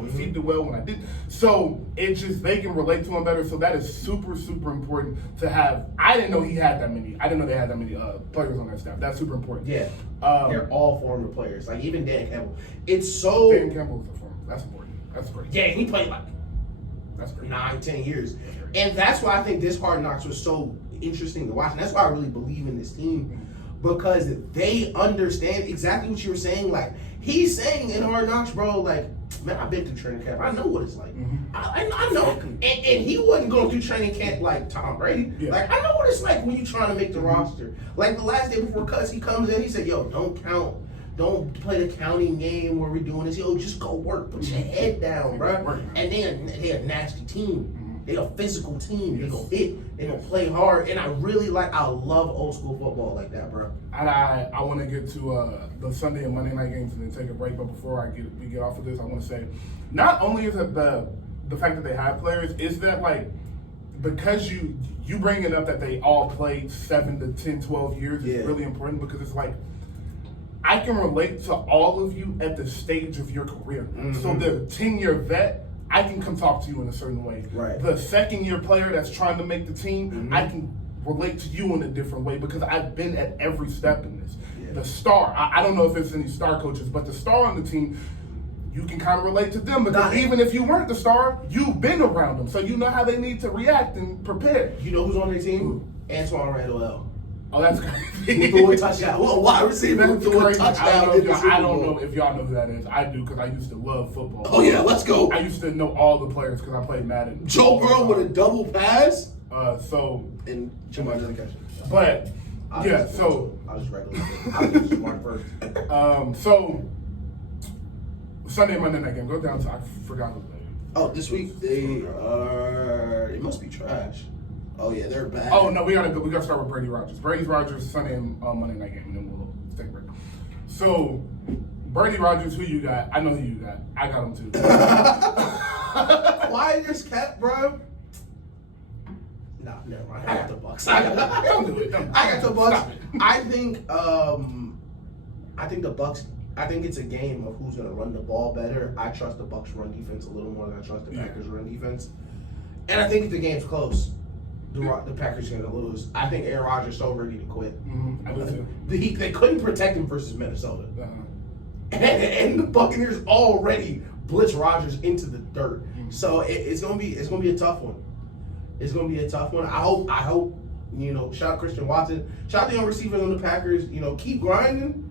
received it well, when I did. So it's just they can relate to him better. So that is super, super important to have. I didn't know he had that many. I didn't know they had that many players on that staff. That's super important. Yeah, they're all former players. Like even Dan Campbell. It's so. Dan Campbell is a former. That's important. That's great. Yeah, he played like that's great. 9-10 years, and that's why I think this Hard Knocks was so interesting to watch, and that's why I really believe in this team, because they understand exactly what you were saying. Like he's saying in Hard Knocks, bro, like, man, I've been through training camp. I know what it's like. I know. And he wasn't going through training camp like Tom Brady. Yeah. Like, I know what it's like when you're trying to make the roster. Like the last day before cuts, he comes in, he said, yo, don't count. Don't play the counting game where we're doing this. Yo, just go work. Put your head down, bro. And they're a nasty team. They're a physical team. They go hit. They gonna play hard. And I love old school football like that, bro. And I want to get to the Sunday and Monday night games and then take a break. But before we get off of this, I want to say, not only is it the fact that they have players, is that like because you bring it up that they all played 7 to 10, 12 years is really important because it's like I can relate to all of you at the stage of your career. So the 10-year vet, I can come talk to you in a certain way. Right. The second-year player that's trying to make the team, I can relate to you in a different way because I've been at every step in this. Yeah. The star, I don't know if it's any star coaches, but the star on the team, you can kind of relate to them because even if you weren't the star, you've been around them, so you know how they need to react and prepare. You know who's on their team? Antoine Randall. Oh, that's crazy. Who threw a touchdown? Well, wide receiver who threw a touchdown. I don't know if y'all know who that is. I do because I used to love football. Oh yeah, let's go. I used to know all the players because I played Madden. Joe Burrow with a double pass. And Jamar didn't catch it. But I was regular. I was just smart first. So Sunday, Monday night game. Go down to I forgot who played. Oh, this week they must be trash. Oh yeah, they're bad. Oh no, we gotta start with Brady Rogers. Brady Rogers Sunday and Monday night game, and then we'll take a break. So Brady Rogers, who you got? I know who you got. I got him too. Why just kept, bro? Nah, never mind. I got the Bucks. Don't do it. I got the Bucks. I think the Bucks. I think it's a game of who's gonna run the ball better. I trust the Bucks run defense a little more than I trust the Packers run defense, and I think if the game's close, the Packers are gonna lose. I think Aaron Rodgers is so ready to quit. I do too. They couldn't protect him versus Minnesota, and the Buccaneers already blitz Rodgers into the dirt. So it's gonna be a tough one. It's gonna be a tough one. I hope shout out Christian Watson, shout out the young receivers on the Packers. Keep grinding.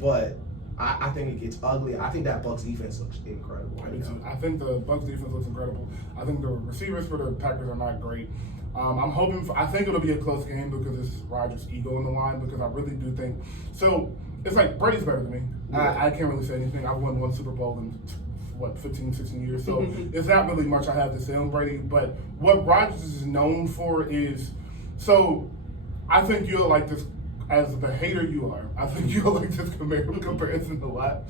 But I think it gets ugly. I think that Bucs defense looks incredible. I think the Bucs defense looks incredible. I think the receivers for the Packers are not great. I think it'll be a close game because it's Rodgers' ego in the line because I really do think. So it's like Brady's better than me. Yeah. I can't really say anything. I've won one Super Bowl in 15, 16 years. So it's not really much I have to say on Brady. But what Rodgers is known for is, so I think you'll like this. As the hater you are, I think you'll like this comparison a lot.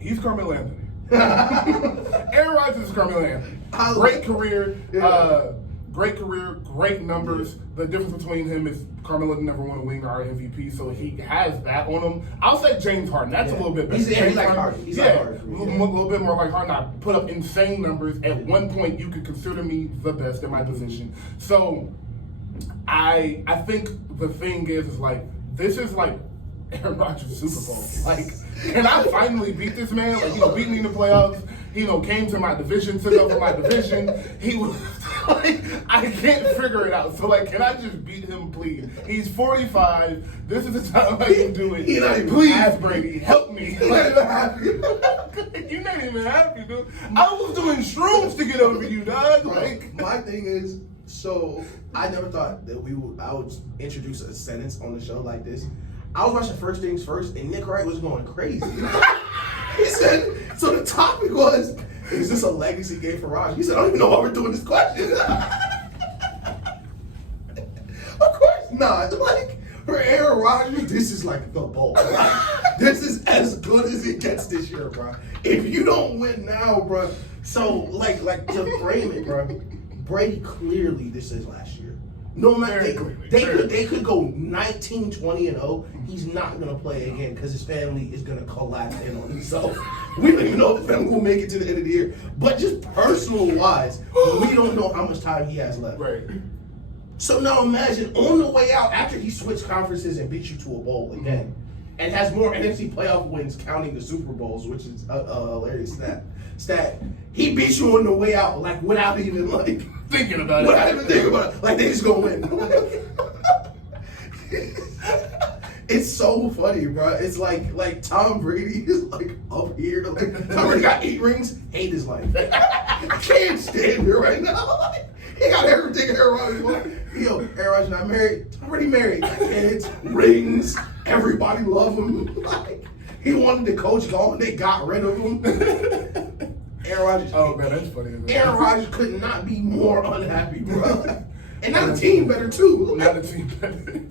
He's Carmelo Anthony. Aaron Rodgers is Carmelo Anthony. Great career, great numbers. Yeah. The difference between him is Carmelo never won a wing or MVP, so he has that on him. I'll say James Harden. That's a little bit better. He's like Harden. He's like Harden. A little bit more like Harden. I put up insane numbers. At one point, you could consider me the best in my position. So I think the thing is like this is like Aaron Rodgers' Super Bowl. Like, can I finally beat this man? Like, beat me in the playoffs. Came to my division, took over my division. He was like, I can't figure it out. So like, can I just beat him, please? He's 45. This is the time I can do it. Please, Brady, help me. You're not even happy, dude. I was doing shrooms to get over you, dog. Like, my thing is. So I never thought that I would introduce a sentence on the show like this. I was watching First Things First, and Nick Wright was going crazy. He said, so the topic was, is this a legacy game for Rodgers? He said, I don't even know why we're doing this question. Of course not. Like, for Aaron Rodgers, this is like the bowl. This is as good as it gets this year, bro. If you don't win now, bro. So, like to frame it, bro. Brady clearly this is last year. No matter Very clearly. they could go 19-20-0. He's not gonna play again because his family is gonna collapse in on himself. We don't even know if the family will make it to the end of the year. But just personal wise, we don't know how much time he has left. Right. So now imagine on the way out after he switched conferences and beat you to a bowl again, and has more NFC playoff wins counting the Super Bowls, which is a hilarious stat. He beats you on the way out, like without even like Thinking about it. without even thinking about it. Like they just gonna win. It's so funny, bro. It's like Tom Brady is like up here. Like Tom Brady got 8 rings. Hate his life. I can't stand here right now. Like, he got everything Aaron Rodgers wants. Yo, Aaron Rodgers not married. Tom Brady married. Kids, rings. Everybody love him. Like he wanted the coach gone. They got rid of him. Aaron Rodgers. Oh man, that's funny. Aaron Rodgers could not be more unhappy, bro. And now the team better too. Now the team better.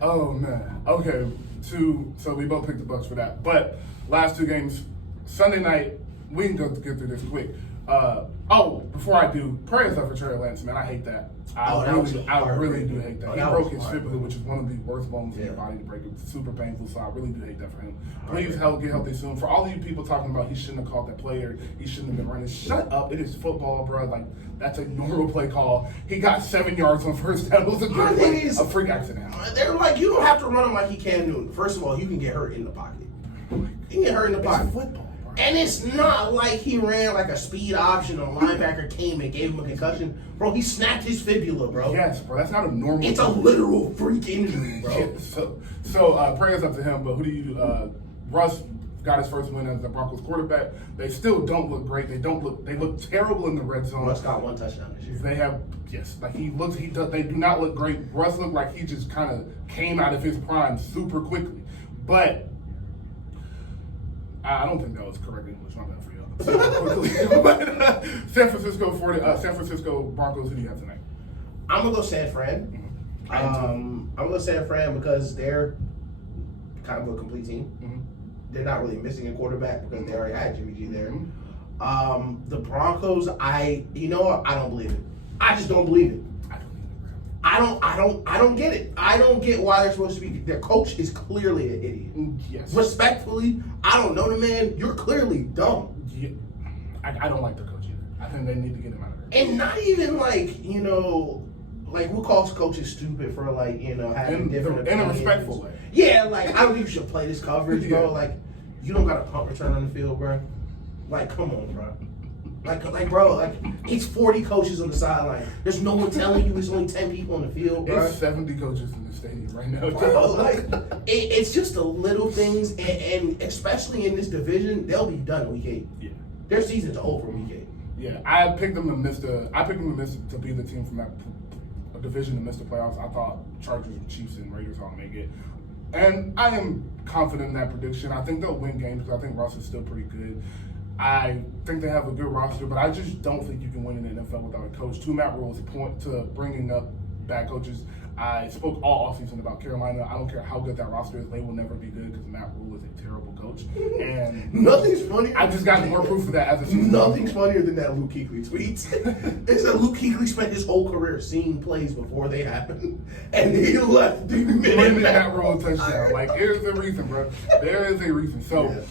Oh man. Okay. So we both picked the Bucks for that. But last 2 games, Sunday night, we can get through this quick. Before I do, prayers up for Trey Lance, man. I hate that. I really do hate that. He broke his fibula, which is one of the worst bones in your body to break. It's super painful, so I really do hate that for him. Please get healthy soon. For all of you people talking about he shouldn't have called that player, he shouldn't have been running. Shut up. It is football, bro. Like, that's a normal play call. He got 7 yards on first down. It was a good play. A freak accident. They're like, you don't have to run him like he can do. First of all, you can get hurt in the pocket. You can get hurt in the pocket. It's football. And it's not like he ran like a speed option or linebacker came and gave him a concussion. Bro, he snapped his fibula, bro. Yes, bro. That's not a normal. It's a literal freak injury, bro. Yeah, so prayers up to him. But who do you? Russ got his first win as the Broncos quarterback. They still don't look great. They look terrible in the red zone. Russ got 1 touchdown this year. They have They do not look great. Russ looked like he just kind of came out of his prime super quickly, but. I don't think that was correct English. I'm bad for y'all. But, San Francisco Broncos. Who do you have tonight? I'm gonna go San Fran. I'm gonna go San Fran because they're kind of a complete team. Mm-hmm. They're not really missing a quarterback because they already had Jimmy G there. Mm-hmm. The Broncos, I don't believe it. I just don't believe it. I don't get it. I don't get why they're supposed to be. Their coach is clearly an idiot. Yes. Respectfully, I don't know the man. You're clearly dumb. Yeah. I don't like the coach either. I think they need to get him out of there. And not even we'll call coaches stupid for having different in a respectful way. Yeah, like I don't think you should play this coverage, bro. Like you don't got a punt return on the field, bro. Like come on, bro. Bro, it's 40 coaches on the sideline. There's no one telling you there's only 10 people on the field, bro. There's 70 coaches in the stadium right now. Bro, it's just the little things, and especially in this division, they'll be done week 8. Yeah. Their season's over week 8. Yeah, I picked them to miss to be the team from that division to miss the playoffs. I thought Chargers, Chiefs, and Raiders all make it. And I am confident in that prediction. I think they'll win games because I think Russ is still pretty good. I think they have a good roster, but I just don't think you can win in the NFL without a coach. To Matt Rule's point to bringing up bad coaches, I spoke all offseason about Carolina. I don't care how good that roster is; they will never be good because Matt Rule is a terrible coach. And nothing's funny. I just got more proof of that as a season. Nothing's funnier than that Luke Kuechly tweets. It's that Luke Kuechly spent his whole career seeing plays before they happened, and he left the minute Matt Rule touchdown. Like, there's a reason, bro. There is a reason. So. Yeah.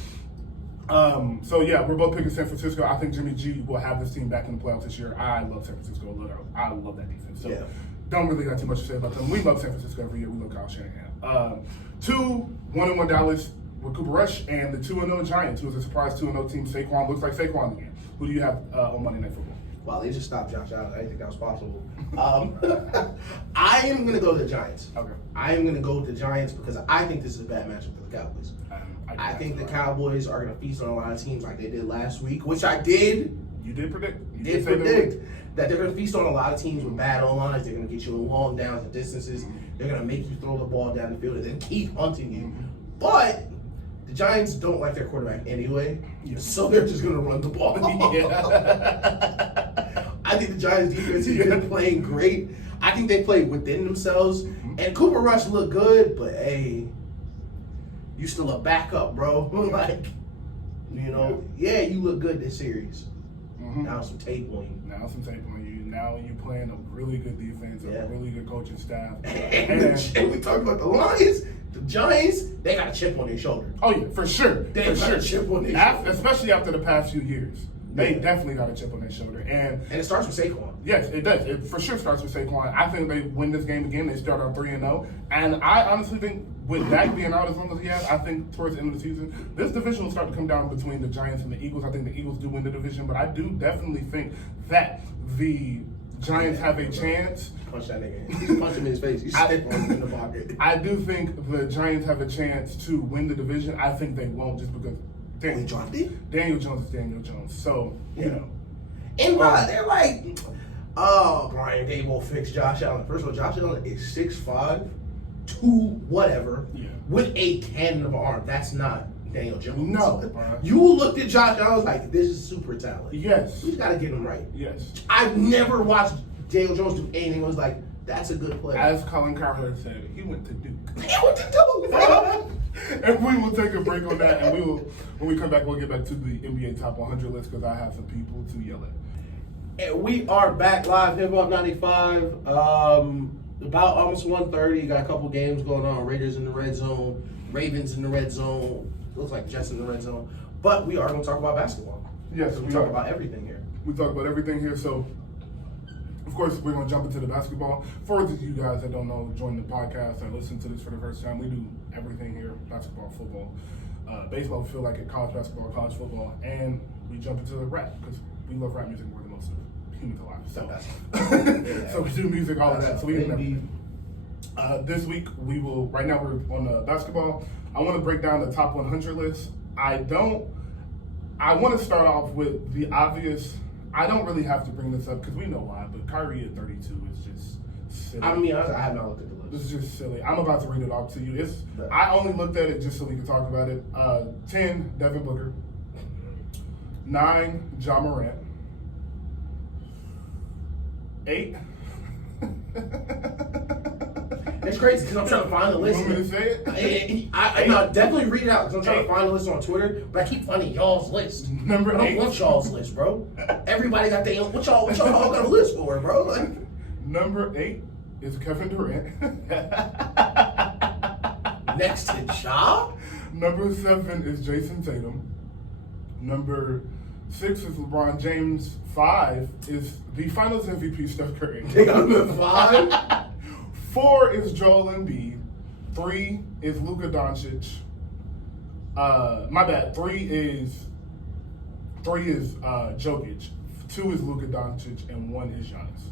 We're both picking San Francisco. I think Jimmy G will have this team back in the playoffs this year. I love San Francisco. I love that defense. So don't really got too much to say about them. We love San Francisco every year. We love Kyle Shanahan. 1-1 Dallas with Cooper Rush and the 2-0 Giants, who is a surprise 2-0 team. Saquon looks like Saquon again. Who do you have on Monday Night Football? Wow, they just stopped Josh Allen. I didn't think that was possible. I am going to go to the Giants. Okay. I am going to go with the Giants because I think this is a bad matchup for the Cowboys. I think the Cowboys are going to feast on a lot of teams like they did last week, which I did. You did predict. You did predict that they're going to feast on a lot of teams with bad O-lines. They're going to get you in long downs and distances. They're going to make you throw the ball down the field and then keep hunting you. But the Giants don't like their quarterback anyway, so they're just going to run the ball. I think the Giants defense is playing great. I think they play within themselves. And Cooper Rush looked good, but hey, you still a backup, bro. You look good this series. Now some tape on you. and now you playing a really good defense, a really good coaching staff. And we talked about the Lions, the Giants. They got a chip on their shoulder. Oh yeah, for sure. They got a chip on their shoulder, especially after the past few years. They definitely got a chip on their shoulder, and it starts with Saquon. Yes, it does. It for sure starts with Saquon. I think they win this game again. They start on 3-0, and I honestly think with Dak being out as long as he has, I think towards the end of the season, this division will start to come down between the Giants and the Eagles. I think the Eagles do win the division, but I do definitely think that the Giants have a chance. Punch that nigga. He's punch him in his face. You stick on him in the pocket. I do think the Giants have a chance to win the division. I think they won't just because Daniel Jones is Daniel Jones. So, you know. And bro, they're like, oh, Brian Dable fixed Josh Allen. First of all, Josh Allen is 6'5", 2 whatever, with a cannon of an arm. That's not Daniel Jones. No, bro. You looked at Josh Allen and was like, this is super talent. Yes. We got to get him right. Yes. I've never watched Daniel Jones do anything. I was like, that's a good player. As Colin Cowherd said, he went to Duke. He went to Duke, bro. And we will take a break on that, and when we come back, we'll get back to the NBA Top 100 list because I have some people to yell at. And we are back live, Hip Hop 95. About almost 1:30. Got a couple games going on. Raiders in the red zone, Ravens in the red zone. Looks like Jets in the red zone. But we are going to talk about basketball. Yes, we talk about everything here. We talk about everything here. So, of course, we're going to jump into the basketball. For those of you guys that don't know, join the podcast or listen to this for the first time, we do everything here: basketball, football, baseball. We feel like it, college basketball, college football, and we jump into the rap because we love rap music more than most of humans alive. So, so we do music, all of that. So we never. This week right now we're on the basketball. I want to break down the top 100 list. I want to start off with the obvious. I don't really have to bring this up because we know why, but Kyrie at 32 is just silly. I mean, I have not looked at the list. This is just silly. I'm about to read it off to you. I only looked at it just so we could talk about it. 10, Devin Booker. 9, Ja Morant. 8. It's crazy because I'm trying to find the list. You want me to say it? I definitely read it out because I'm trying to find the list on Twitter, but I keep finding y'all's list. Number 8. I don't want y'all's list, bro. Everybody got their own. What y'all all got a list for, bro? Like, number 8 is Kevin Durant. Next to Ja. Number 7 is Jason Tatum. Number 6 is LeBron James. 5 is the Finals MVP Steph Curry. They got him at 5. 4 is Joel Embiid. 3 is Luka Doncic. My bad. 3 is Jokic. 2 is Luka Doncic, and 1 is Giannis.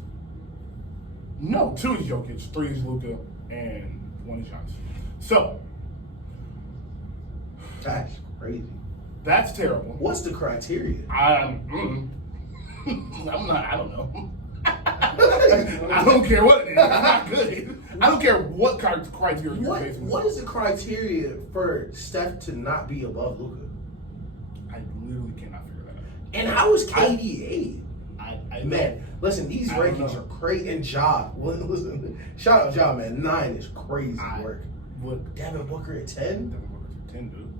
No, 2 is Jokic. 3 is Luka, and 1 is Giannis. So that's crazy. That's terrible. What's the criteria? I don't know. I don't care what it is. It's not good. I don't care what criteria you're facing. What is the criteria for Steph to not be above Luka? I literally cannot figure that out. And how is KD 8? I Man, listen, these rankings are crazy. And Ja, listen, shout out Ja, man. 9 is crazy work. What? Devin Booker at 10? Devin Booker's at 10, dude.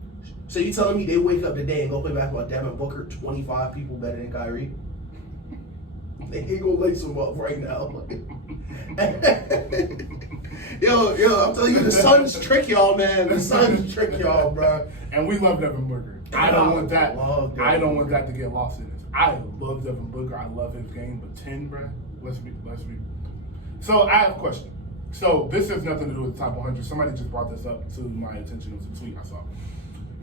So you telling me they wake up today and go play basketball? Devin Booker, 25 people better than Kyrie? They ain't gonna lace him up right now. yo, I'm telling you, the Suns trick y'all, man. The Suns trick y'all, bro. And we love Devin Booker. I don't want that to get lost in this. I love Devin Booker. I love his game, but 10, bro. Let's be. So I have a question. So this has nothing to do with the top 100. Somebody just brought this up to my attention. It was a tweet I saw.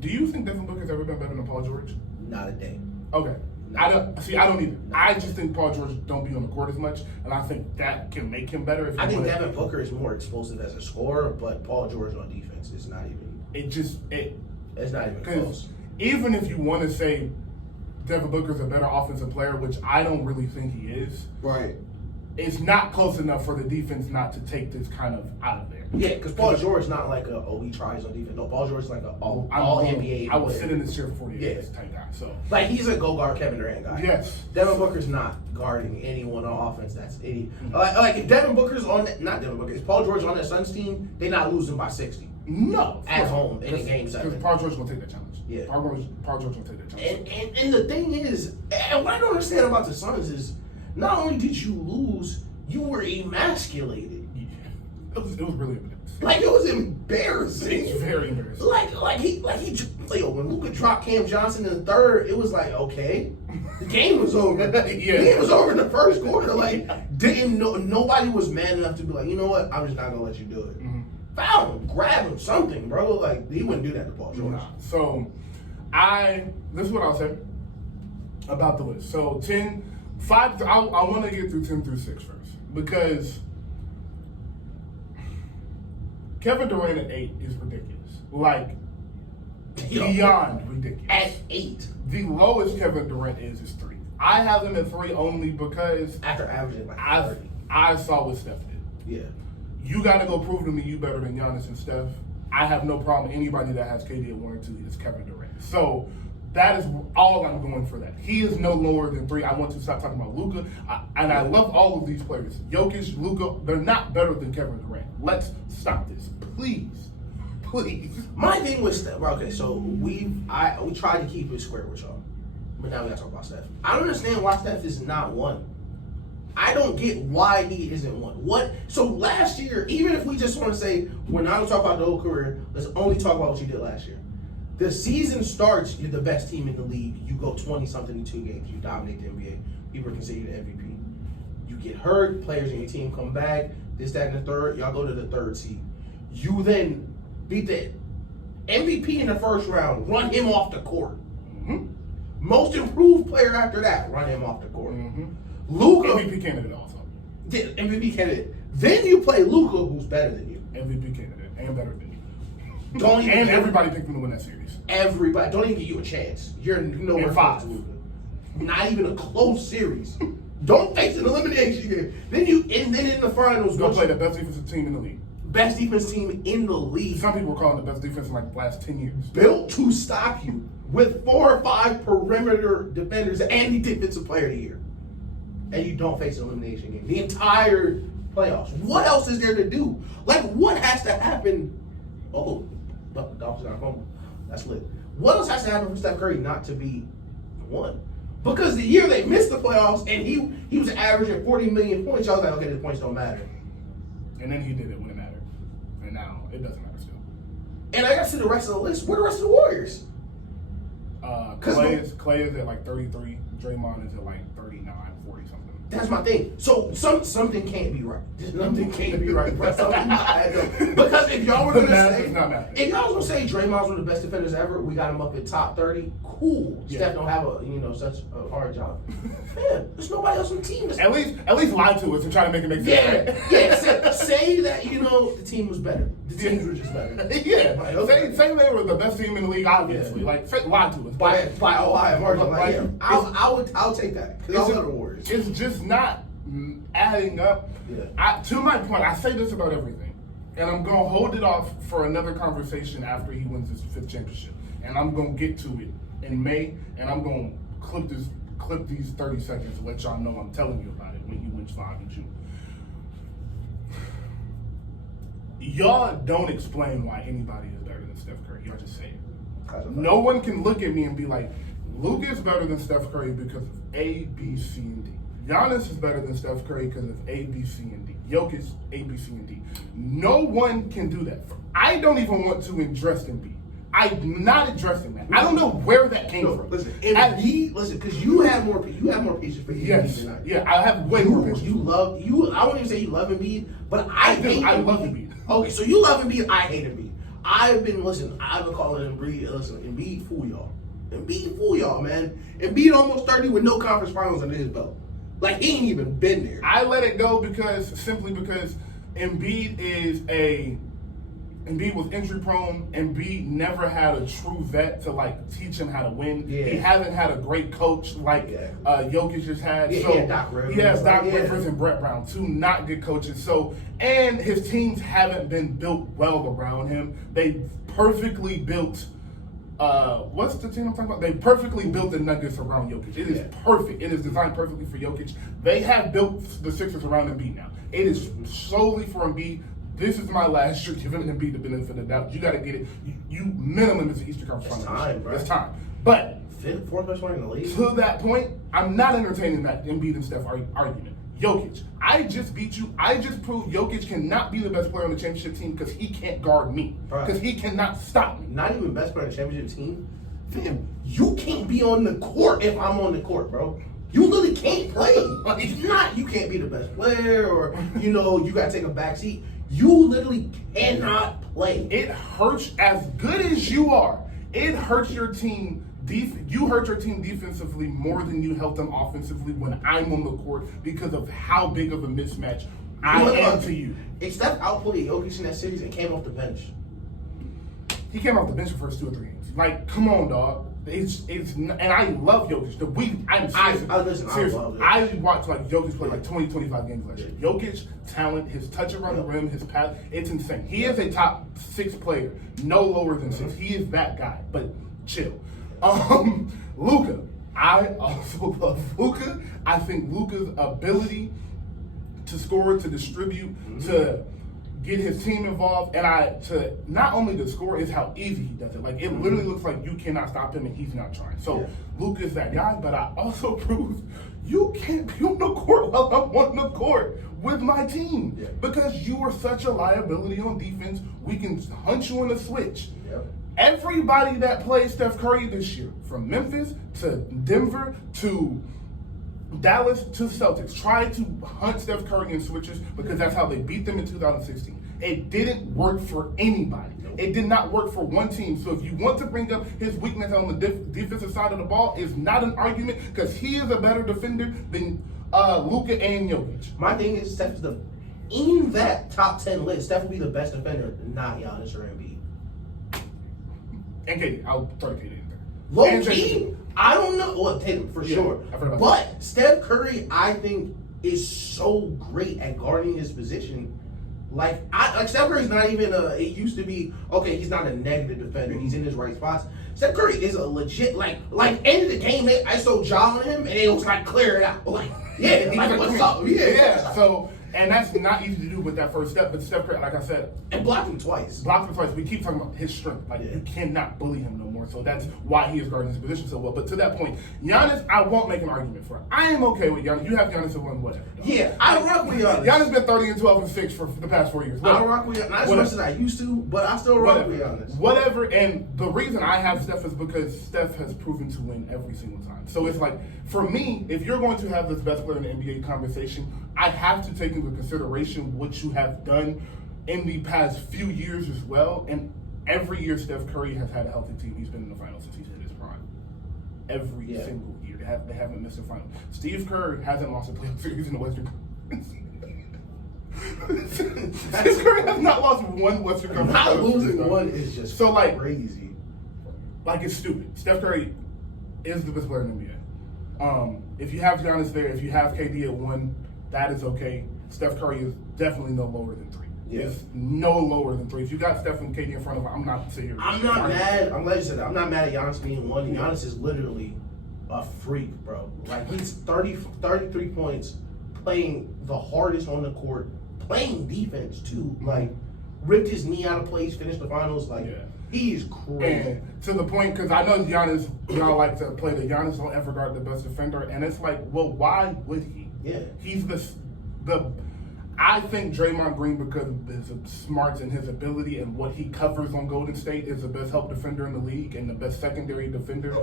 Do you think Devin Booker's ever been better than Paul George? Not a day. Okay. I don't either. I just think Paul George don't be on the court as much, and I think that can make him better. I think Devin Booker is more explosive as a scorer, but Paul George on defense is not even. It's not even close. Even if you want to say Devin Booker's a better offensive player, which I don't really think he is. Right. It's not close enough for the defense not to take this kind of out of there. Yeah, because Paul George is not like he tries on defense. No, Paul George is like all NBA. I would sit in this chair for 40 years type guy. So like he's a go guard Kevin Durant guy. Yes. Devin Booker's not guarding anyone on offense. That's any like if Devin Booker's on not Devin Booker. If Paul George on that Suns team, they're not losing by 60. No, at home in a game 7. Because Paul George gonna take that challenge. Yeah, Paul George gonna take that challenge. And the thing is, and what I don't understand about the Suns is not only did you lose, you were emasculated. Yeah. It was really embarrassing. Like, it was embarrassing. It's very embarrassing. When Luka dropped Cam Johnson in the third, it was like, okay, the game was over. The game was over in the first quarter. Like, nobody was man enough to be like, you know what, I'm just not gonna let you do it. Mm-hmm. Foul him, grab him, something, bro. Like, he wouldn't do that to Paul George. Nah. So, this is what I'll say about the list. So, 5, I want to get through 10 through 6 first, because Kevin Durant at 8 is ridiculous. Like, beyond ridiculous. At 8. The lowest Kevin Durant is 3. I have him at 3 only because After averaging like 30. I saw what Steph did. Yeah. You got to go prove to me you better than Giannis and Steph. I have no problem. Anybody that has KD at 1 or 2 is Kevin Durant. So that is all I'm going for that. He is no lower than 3. I want to stop talking about Luka. And I love all of these players. Jokic, Luka, they're not better than Kevin Durant. Let's stop this. Please. My thing with Steph, okay, so we tried to keep it square with y'all. But now we gotta talk about Steph. I don't understand why Steph is not 1. I don't get why he isn't 1. So last year, even if we just want to say we're not gonna talk about the whole career, let's only talk about what you did last year. The season starts, you're the best team in the league. You go 20-something in 2 games. You dominate the NBA. People consider you the MVP. You get hurt. Players in your team come back. This, that, and the third. Y'all go to the 3rd seed. You then beat the MVP in the first round. Run him off the court. Mm-hmm. Most improved player after that. Run him off the court. Mm-hmm. Luka. MVP candidate also. Yeah, MVP candidate. Then you play Luka, who's better than you. MVP candidate and better than you. And everybody picked him to win that series. Everybody. Don't even give you a chance. You're nowhere close to Luka. Not even a close series. Don't face an elimination game. Then in the finals, go play the best defensive team in the league. Best defense team in the league. Some people were calling the best defense in like the last 10 years. Built to stop you with 4 or 5 perimeter defenders and the defensive player of the year. And you don't face an elimination game. The entire playoffs. What else is there to do? Like, what has to happen? Oh, but the Dolphins got a fumble. That's lit. What else has to happen for Steph Curry not to be 1? Because the year they missed the playoffs and he was averaging 40 million points, I was like, okay, the points don't matter. And then he did it when it mattered. And now it doesn't matter still. And I got to see the rest of the list. Where are the rest of the Warriors? Clay is at like 33. Draymond is at like 39, 40 something. That's my thing. So something can't be right. Something can't be right. Bro. Because if y'all were gonna say, Draymond's one of the best defenders ever, we got him up at top 30. Cool. Yeah. Steph don't have such a hard job. Man, there's nobody else on the team. At least lie to us and try to make it make sense. Yeah. Say that the team was better. The teams were just better. Yeah. Like, okay. Say they were the best team in the league. Obviously, lie to us by a wide margin. I'll take that because I'll go to Warriors. It's just not adding up. Yeah. To my point, I say this about everything, and I'm gonna hold it off for another conversation after he wins his 5th championship, and I'm gonna get to it in May, and I'm gonna clip these 30 seconds to let y'all know I'm telling you about it when he wins 5 in June. Y'all don't explain why anybody is better than Steph Curry. Y'all just say it. No one can look at me and be like, Luka is better than Steph Curry because of A, B, C, and D. Giannis is better than Steph Curry because of A, B, C, and D. Jokic, A, B, C, and D. No one can do that. I don't even want to address Embiid. I'm not addressing that. I don't know where that came from. Listen, because you have more patience for him than I do. Yeah, I have way more patience. I won't even say you love Embiid, but I love Embiid. Okay, so you love Embiid, I hate Embiid. I've been calling Embiid fool y'all. Embiid fool y'all, man. Embiid almost 30 with no conference finals under his belt. Like, he ain't even been there. I let it go simply because Embiid was injury prone. Embiid never had a true vet to teach him how to win. Yeah. He hasn't had a great coach like Jokic just had. Yeah, so he had Doc Rivers. He has Doc Rivers and Brett Brown, 2 not good coaches. So, and his teams haven't been built well around him. They perfectly built. What's the team I'm talking about? They perfectly built the Nuggets around Jokic. It is perfect. It is designed perfectly for Jokic. They have built the Sixers around Embiid now. It is solely for Embiid. This is my last year giving Embiid the benefit of the doubt. You got to get it. You minimum is the Eastern Conference Finals. It's time, bro. It's time. But fourth best player in the league. To that point, I'm not entertaining that Embiid and Steph argument. Jokic, I just beat you. I just proved Jokic cannot be the best player on the championship team because he can't guard me. Because he cannot stop me. Not even best player on the championship team. Fam, you can't be on the court if I'm on the court, bro. You literally can't play. You can't be the best player or, you got to take a back seat. You literally cannot play. It hurts as good as you are. It hurts your team. You hurt your team defensively more than you help them offensively when I'm on the court because of how big of a mismatch I am to you. If Steph outplayed Jokic in that series and came off the bench. He came off the bench the first 2 or 3 games. Like, come on, dog. It's and I love Jokic. I watched like Jokic play like 20, 25 games last year. Jokic, talent, his touch around the rim, his pass, it's insane. He is a top 6 player, no lower than 6. He is that guy, but chill. Luka, I also love Luka. I think Luka's ability to score, to distribute, to get his team involved, and to not only to score is how easy he does it. Like it literally looks like you cannot stop him and he's not trying. So Luka's that guy, but I also proved you can't be on the court while I'm on the court with my team because you are such a liability on defense. We can hunt you on the switch. Everybody that played Steph Curry this year, from Memphis to Denver to Dallas to Celtics, tried to hunt Steph Curry in switches because that's how they beat them in 2016. It didn't work for anybody. It did not work for one team. So if you want to bring up his weakness on the defensive side of the ball, it's not an argument because he is a better defender than Luka and Jokic. My thing is, Steph is in that top 10 list, Steph will be the best defender, not Giannis or Embiid. And KD, I'll throw KD in there. Low key, I don't know. Well, Tatum for sure. But Steph Curry, I think, is so great at guarding his position. Like Steph Curry's not even it used to be, okay, he's not a negative defender. He's in his right spots. Steph Curry is a legit, like end of the game, they ISO jaw on him, and it was like, clear it out. Like, what's up? Yeah. So, and that's not easy to do with that first step, but Steph Curry, like I said. And blocked him twice. We keep talking about his strength. Like, you cannot bully him no more. So that's why he is guarding his position so well. But to that point, Giannis, I won't make an argument for it. I am okay with Giannis. You have Giannis at 1, whatever. Dog. Yeah, I don't rock with Giannis. Giannis been 30 and 12 and 6 for the past 4 years. Whatever. I don't rock with Giannis. Not as much as I used to, but I still rock with Giannis. Whatever. And the reason I have Steph is because Steph has proven to win every single time. So it's like, for me, if you're going to have this best player in the NBA conversation, I have to take into consideration what you have done in the past few years as well. And every year Steph Curry has had a healthy team. He's been in the finals since he's hit his prime. Every single year. They haven't missed a final. Steve Kerr hasn't lost a playoff series in the Western Conference. Steve Curry has not lost one Western Conference. Not losing one is just so crazy. Like, it's stupid. Steph Curry is the best player in the NBA. If you have Giannis there, if you have KD at 1, that is okay. Steph Curry is definitely no lower than 3. It's no lower than 3. If you got Steph and KD in front of him, I'm not sitting here. I'm not mad. I'm glad you said that. I'm not mad at Giannis being 1. Giannis is literally a freak, bro. Like, he's 33 points, playing the hardest on the court, playing defense too. Like, ripped his knee out of place, finished the finals. Like, he's crazy. And to the point, because I know Giannis, y'all like to play the Giannis don't ever guard the best defender, and it's like, well, why would he? Yeah. He's I think Draymond Green, because of his smarts and his ability and what he covers on Golden State, is the best help defender in the league and the best secondary defender.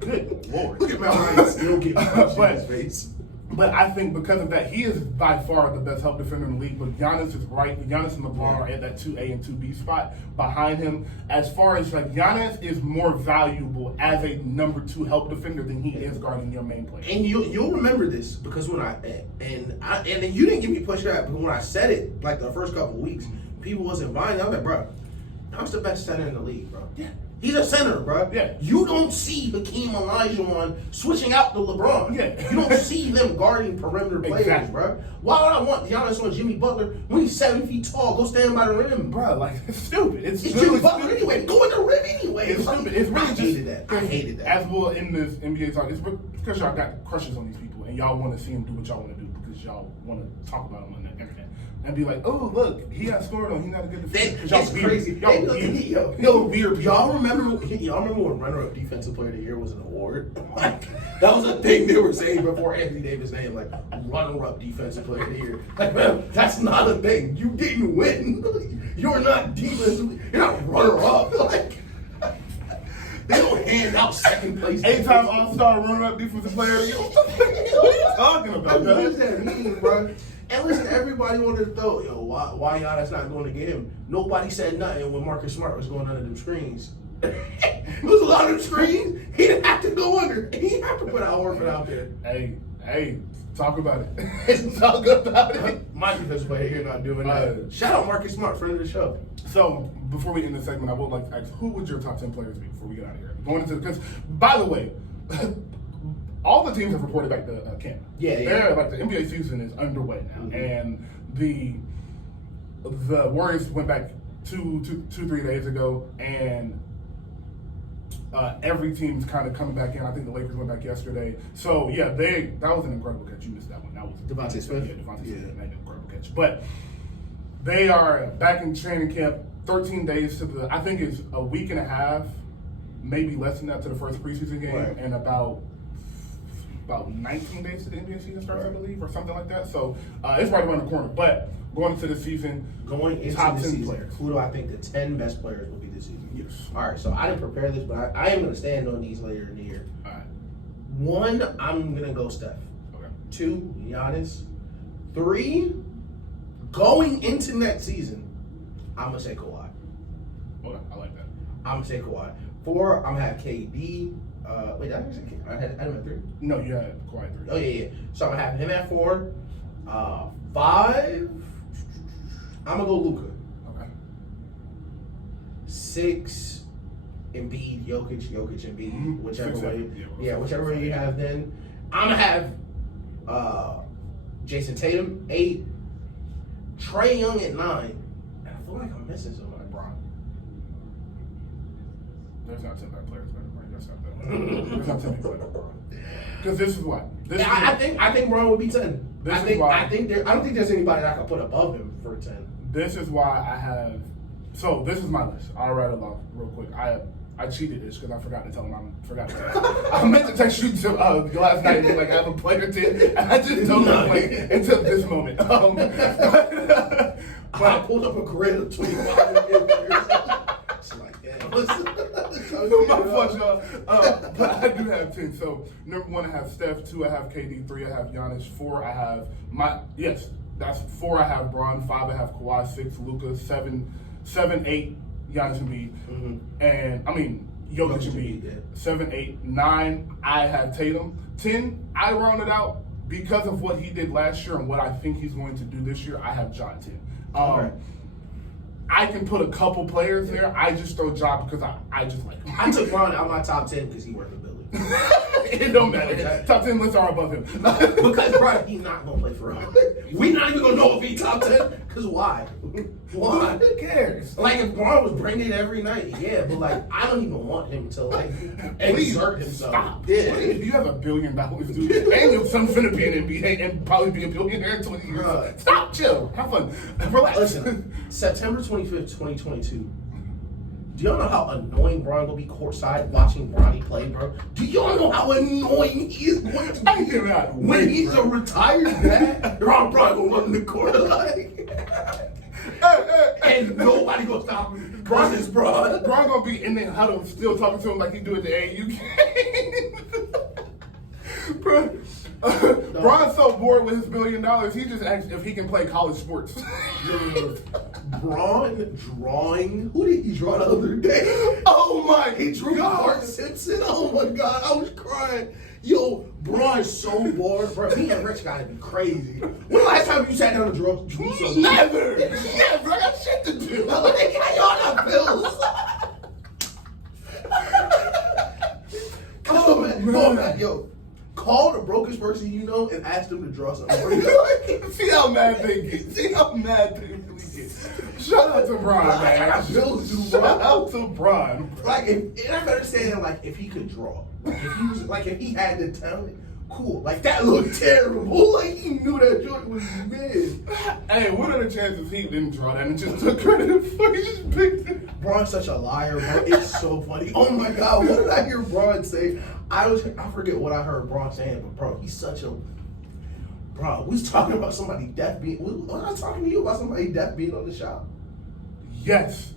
Good Lord. Look at Mel Ryan still getting punched in his face. But I think because of that, he is by far the best help defender in the league. But Giannis is right. Giannis and LeBron are at that 2A and 2B spot behind him. As far as like Giannis is more valuable as a number 2 help defender than he is guarding your main player. And you'll remember this because when and you didn't give me pushback, but when I said it like the first couple of weeks, people wasn't buying it. I was like, bro, I'm the best center in the league, bro. Yeah. He's a center, bro. Yeah. You don't see Hakeem Olajuwon switching out to LeBron. Yeah. You don't see them guarding perimeter players, bro. Why would I want Giannis on Jimmy Butler when he's 7 feet tall? Go stand by the rim, Bro, like, it's stupid. It's Jimmy Butler anyway. Go in the rim anyway. It's stupid. It's really I hated that. As well in this NBA talk, it's because y'all got crushes on these people and y'all want to see them do what y'all want to do because y'all want to talk about them on the internet. and be like, oh, look, he got scored on. He's not a good defender. It's crazy. Y'all weird. Y'all remember when runner-up defensive player of the year was an award? Like, that was a thing they were saying before Anthony Davis' name, like, runner-up defensive player of the year. Like, man, that's not a thing. You didn't win. You're not defensive. You're not runner-up. Like, they don't hand out second place. 8-time All-Star runner-up defensive player of the year. What are you talking about, What does that mean, bro? And listen, everybody wanted to throw, why Giannis not going to get him? Nobody said nothing when Marcus Smart was going under them screens. It was a lot of them screens. He didn't have to go under. He didn't have to put Al Horford out there. Hey, talk about it. Talk about it. My defensive player here not doing that. Shout out Marcus Smart, friend of the show. So, before we end the segment, I would like to ask, who would your top 10 players be before we get out of here? Because, by the way, all the teams have reported back to camp. Yeah. Like, the NBA season is underway now. And the Warriors went back two, 3 days ago, and every team's kind of coming back in. I think the Lakers went back yesterday. So, yeah, that was an incredible catch. You missed that one. That was Devontae Smith? Yeah, Devontae Smith made an incredible catch. But they are back in training camp, 13 days to I think it's a week and a half, maybe less than that, to the first preseason game, right. And about 19 days to the NBA season starts, right. I believe, or something like that. So it's right around the corner. But going into the season, top 10 players. Who do I think the 10 best players will be this season? Yes. All right, so I didn't prepare this, but I am going to stand on these later in the year. All right. 1, I'm going to go Steph. Okay. 2, Giannis. 3, going into next season, I'm going to say Kawhi. Okay, I like that. I'm going to say Kawhi. 4, I'm going to have KD. Wait, did I say KD? I had him at 3? No, you had Kawhi 3. Oh, yeah. So I'm going to have him at 4. 5, I'm going to go Luka. Okay. 6, Embiid, Jokic, Embiid, whichever way. Yeah, whichever way you have then. I'm going to have Jason Tatum, 8. Trae Young at 9. And I feel like I'm missing somebody. Bron. There's not 10 bad players better than Bron. That's not that. There's not 10 people better than Bron. Because this is what? I think Bron would be 10. I don't think there's anybody that I can put above him for 10. This is why I have. So this is my list. I'll write it off real quick. I cheated this because I forgot to tell him. I meant to text you last night and be like, I have a player 10, and I just don't know until this moment. But I pulled up a grid of 25 players. It's like, damn. My fault, y'all. But I do have 10. So number 1, I have Steph. 2, I have KD. 3, I have Giannis. 4, I have that's 4. I have Bron. 5, I have Kawhi. 6, Luka. 7, 8, Giannis and Embiid. Mm-hmm. And I mean Jokic and Embiid. Yeah. 7, 8, 9, I have Tatum. 10, I rounded out because of what he did last year and what I think he's going to do this year. I have John 10. Okay. I can put a couple players there. I just throw Ja because I just like him. I took Bron out of my top 10 because he worth a billion. It don't matter. Top 10 lists are above him. Because, bro, he's not going to play for us. We're not even going to know if he's top 10. Because why? Why? Who cares? Like, if Bron was bringing it every night, yeah, but, like, I don't even want him to, like, exert himself. Stop. Yeah. You have $1 billion, dude. And your son's finna be in NBA and probably be a billionaire in 20 years. Bruh. Stop, chill, have fun, relax. Listen, September 25th, 2022. Do y'all know how annoying Bron will be courtside watching Bronny play, bro? Do y'all know how annoying he is going to be when he's a retired dad? Bron gonna run in the court like, and nobody gonna stop him. Bron is Bron. Bron gonna be in there huddle still talking to him like he do at the AAU game. Bro. Bron's so bored with his $1 billion, he just asks if he can play college sports. Bron drawing. Who did he draw the other day? Oh my He drew God. Bart Simpson. Oh my God, I was crying. Yo, Bron's so bored, bro. Me and Rich gotta be crazy. When the last time you sat down and drew something? Never. Never. I got shit to do. Like, y'all got bills. Oh man, yo. Call the brokest person you know and ask them to draw something for you. See how mad they get. See how mad they really get. Shout out to Bron, man. I got bills to do, Shout bro. out to Bron. Like, and I'm understanding, like, if he could draw. Like, if he had the talent, cool. Like, that looked terrible. Like, he knew that joint was mid. Hey, what are the chances he didn't draw that and just took credit? Fucking just picked it. Braun's such a liar, bro. It's so funny. Oh my God, what did I hear Braun say? I forget what I heard Braun saying, but bro, he's such a. Bro, we was talking about somebody deaf being. Was I talking to you about somebody deaf being on the shop? Yes.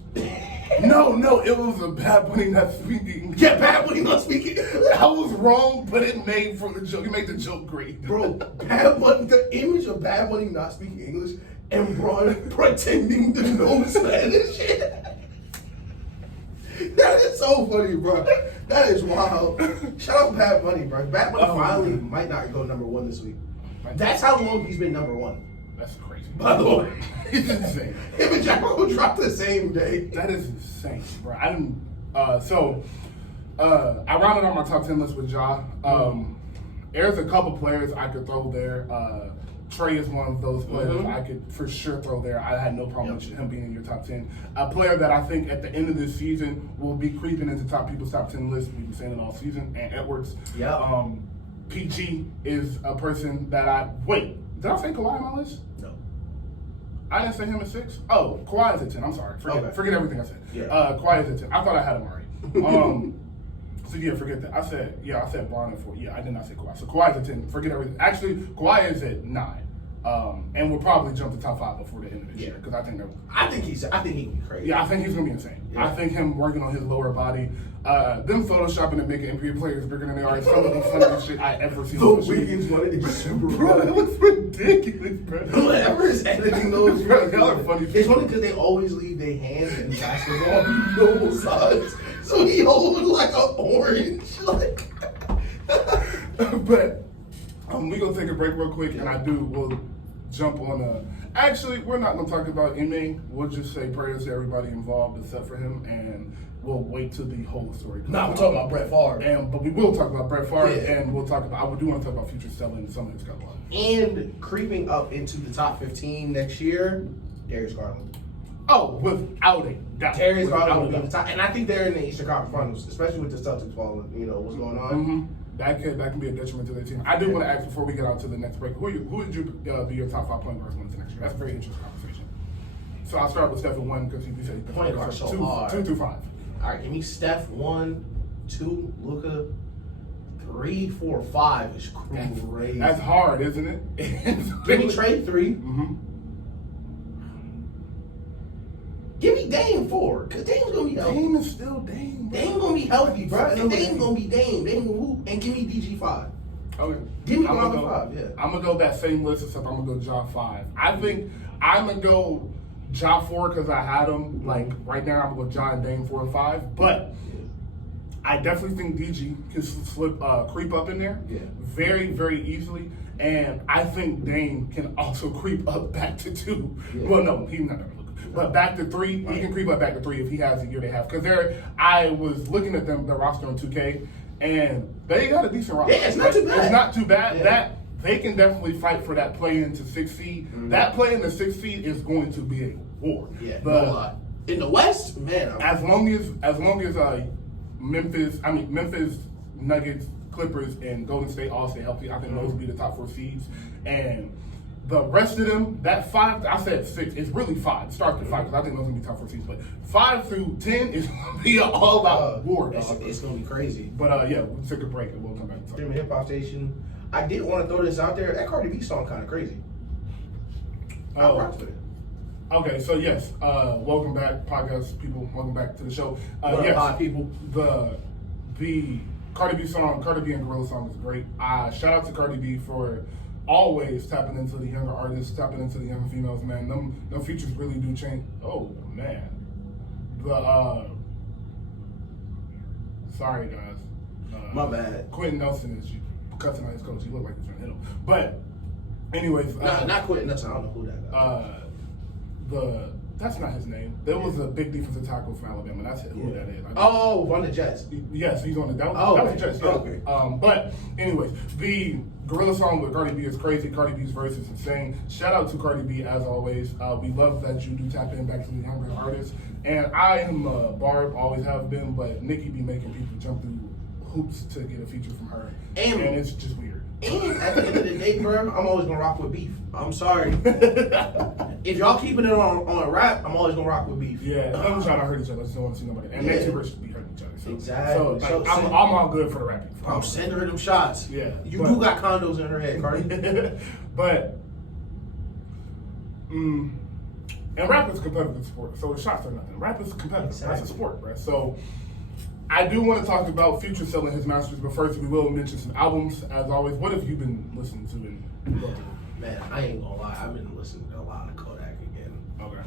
No, it was a Bad Bunny not speaking. Yeah, Bad Bunny not speaking. I was wrong, but it made from the joke. It made the joke great, Bro. Bad Bunny, the image of Bad Bunny not speaking English and Braun pretending to know Spanish. That is so funny, bro. That is wild. Shout out Bad Bunny, bro. Bad Bunny finally might not go number 1 this week. That's how long he's been number 1. That's crazy. By the way, It's insane. him and Jacko dropped the same day. That is insane, bro. I didn't. I rounded out my top 10 list with Ja. There's a couple players I could throw there. Trey is one of those players I could for sure throw there. I had no problem with him being in your top 10. A player that I think at the end of this season will be creeping into people's top 10 list. We've been saying it all season. And Edwards. Yeah. PG is a person that did I say Kawhi on my list? No. I didn't say him at 6. Oh, Kawhi is at 10. I'm sorry. Forget everything I said. Yeah. Kawhi is at 10. I thought I had him already. So yeah, forget that. I said Braun at 4. Yeah, I did not say Kawhi. So Kawhi is at 10. Forget everything. Actually, Kawhi is at 9. And we'll probably jump to top 5 before the end of this year because I think he can be crazy. Yeah, I think he's gonna be insane. Yeah. I think him working on his lower body, them photoshopping and making NBA players bigger than they are is some of the funniest shit I ever seen. The Wiggins one is super bro. It looks ridiculous, bro. Whoever is editing those, bro, y'all are funny. It's funny because they always leave their hands in basketball no size, so he holding like an orange, like. But we gonna take a break real quick, and we'll jump on actually, we're not going to talk about Ime. We'll just say prayers to everybody involved except for him, and we'll wait till the whole story comes we're talking about Brett Favre. But we will talk about Brett Favre, and we'll talk about, I do want to talk about future selling and some of his stuff. And creeping up into the top 15 next year, Darius Garland. Oh, without a doubt. Darius Garland will be in the top. And I think they're in the Eastern Conference Finals, especially with the Celtics falling, what's going on. Mm-hmm. That can be a detriment to their team. I do want to ask before we get out to the next break, who would you be your top 5 point guards going into next year? That's a very interesting conversation. So I'll start with Steph at 1 because you said point guard so 2 through 5. All right, give me Steph 1, 2, Luka, 3, 4, 5 is crazy. That's hard, isn't it? Give me Trey 3. Mm-hmm. Give me Dame 4, because Dame's going to be healthy. Dame is still Dame. Dame's going to be healthy, bro. And Dame's going to be Dame. Dame going to hoop. And give me DG 5. Okay. Give me another 5, yeah. I'm going to go that same list, except I'm going to go Ja 5. I think I'm going to go Ja 4 because I had him. Like, right now, I'm going to go Ja and Dame 4 and 5. But I definitely think DG can creep up in there very, very easily. And I think Dame can also creep up back to 2. Yeah. Well, no, he's not going to look. But back to 3, he can creep up back to 3 if he has a year they have. Because I was looking at the roster on 2K, and they got a decent roster. Yeah, it's not too bad. It's not too bad. Yeah. That they can definitely fight for that play into 6 seed. Mm-hmm. That play in the 6 seed is going to be a war. Yeah, but in the West, man. As long as Memphis, Nuggets, Clippers, and Golden State all stay healthy, I think those will be the top 4 seeds. And the rest of them, that 5, I said 6, it's really 5. It starts at 5 because I think those are going to be top 4 seeds. But 5 through 10 is going to be an all-out war. It's going to be crazy. But we'll take a break and we'll come back and talk. Hip Hop Station. I did want to throw this out there. That Cardi B song kind of crazy. I rocked with it. Okay, so yes, welcome back, podcast people. Welcome back to the show. Yes, people. The Cardi B song, Cardi B and Gorilla song is great. Shout out to Cardi B for always tapping into the younger artists, tapping into the younger females, man. Them features really do change. Oh, man. Sorry, guys. My bad. Quentin Nelson is cussing out his coach. He looked like he's trying to hit him. But, anyways. Not Quentin Nelson. I don't know who that guy That's not his name. There was a big defensive tackle from Alabama. That's who that is. On the Jets. Yes, he's on the that was the Jets. Yeah. Okay. But anyways, the Gorilla song with Cardi B is crazy. Cardi B's verse is insane. Shout out to Cardi B as always. We love that you do tap in back to the younger artists. And I am Barb, always have been, but Nikki be making people jump through hoops to get a feature from her. And it's just weird. And at the end of the day, bro, I'm always gonna rock with beef. I'm sorry. If y'all keeping it on a rap, I'm always gonna rock with beef. Yeah, I'm trying to hurt each other. I just don't want to see nobody. And they two should be hurting each other. So, Exactly. So, like, I'm all good for the rapping. I'm sending her them shots. Yeah. You do got condos in her head, Cardi. But, and rap is a competitive sport, so the shots are nothing. Rap is competitive. Exactly. That's a sport, right? So, I do want to talk about Future selling his masters, but first we will mention some albums. As always, what have you been listening to? Man, I ain't gonna lie. I've been listening to a lot of Kodak again. Okay.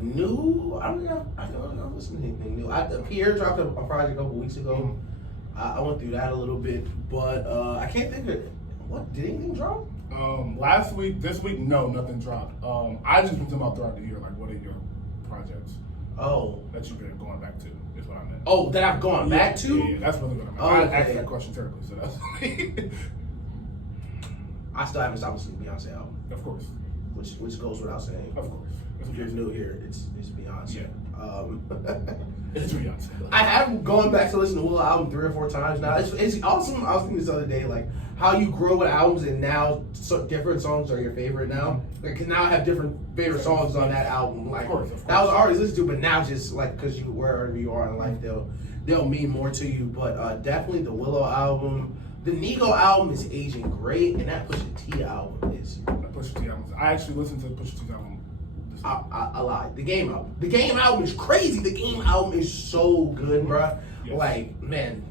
New? I don't listen to anything new. Pierre dropped a project a couple weeks ago. I went through that a little bit, but I can't think of what. Did anything drop? Last week, this week, no, nothing dropped. I just been talking about throughout the year, like, what are your projects? Oh. That you've been going back to, is what I meant. Oh, that I've gone back to? Yeah, that's really what I meant. Oh, I okay. asked that question terribly, so that's I still haven't stopped listening to Beyonce album. Of course. Which goes without saying. Of course. If you're new here, it's Beyonce. Yeah. It's Beyonce. I have gone back to listen to Willow album 3 or 4 times now. It's awesome. I was thinking this other day, like how you grow with albums and now different songs are your favorite now. Like, cause now I have different favorite songs on that album. Like, of course. that was already listened to, but now just like because you wherever you are in life, they'll mean more to you. But definitely the Willow album. The Nigo album is aging great, and that Pusha T album is. Pusha T album. I actually listened to Pusha T's album. I lied. The Game album. The Game album is crazy. The Game album is so good, bruh. Yes. Like, man,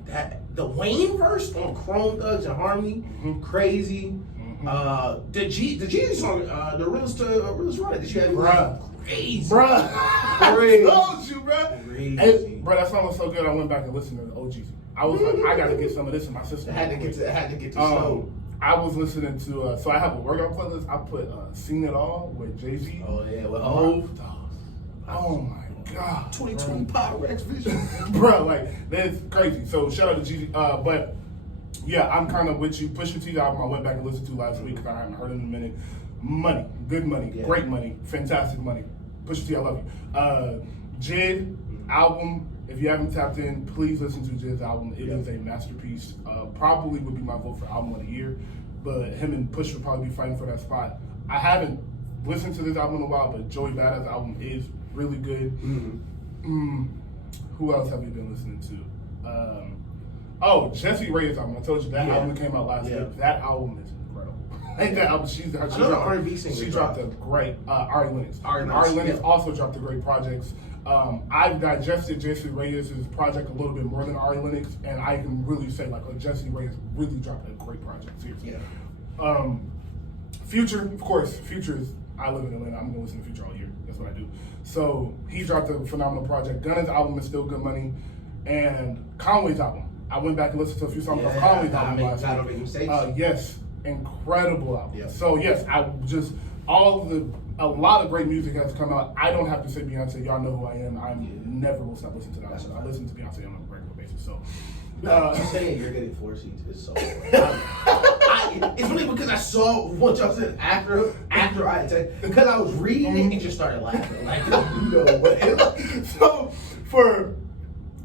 the Wayne verse on Chrome Thugs and Harmony, crazy. The Jeezy song, the realest run. Did you have crazy, bruh? Crazy. I told you, bruh. Crazy. Hey, bruh, that song was so good. I went back and listened to the OGs. I was like, I gotta get some of this in my system. Had to get to slow. I was listening to, so I have a workout playlist. I put Seen It All with Jay-Z. Oh, yeah, with Hov. Oh my God. 2020 Pyrex Vision. Bro, like, that's crazy. So shout out to Jeezy. But yeah, I'm kind of with you. Pusha T's album I went back and listened to last week because I haven't heard it in a minute. Money, good money, great money, fantastic money. Pusha T, I love you. Jid album. If you haven't tapped in, please listen to Jid's album. It is a masterpiece. Probably would be my vote for album of the year, but him and Push would probably be fighting for that spot. I haven't listened to this album in a while, but Joey Bada's album is really good. Who else have you been listening to? Jessie Reyes album. I told you that album came out last week. That album is incredible. Like that album, she dropped a great Ari Lennox. Ari Lennox also dropped a great projects. I've digested Jessie Reyes' project a little bit more than Ari Lennox, and I can really say like Jessie Reyes really dropped a great project. Seriously. Yeah. Future, of course. Future is. I live in Atlanta. I'm gonna listen to Future all year. That's what I do. So he dropped a phenomenal project. Gunna's album is still good money, and Conway's album. I went back and listened to a few songs of Conway's album last week. Yes, incredible album. Yeah. So yes, a lot of great music has come out. I don't have to say Beyonce. Y'all know who I am. I never will stop listening to that. I listen to Beyonce on a regular basis. So, saying you're getting 4 seats is so. It's funny because I saw what y'all said after I said because I was reading it and just started laughing. Like, So for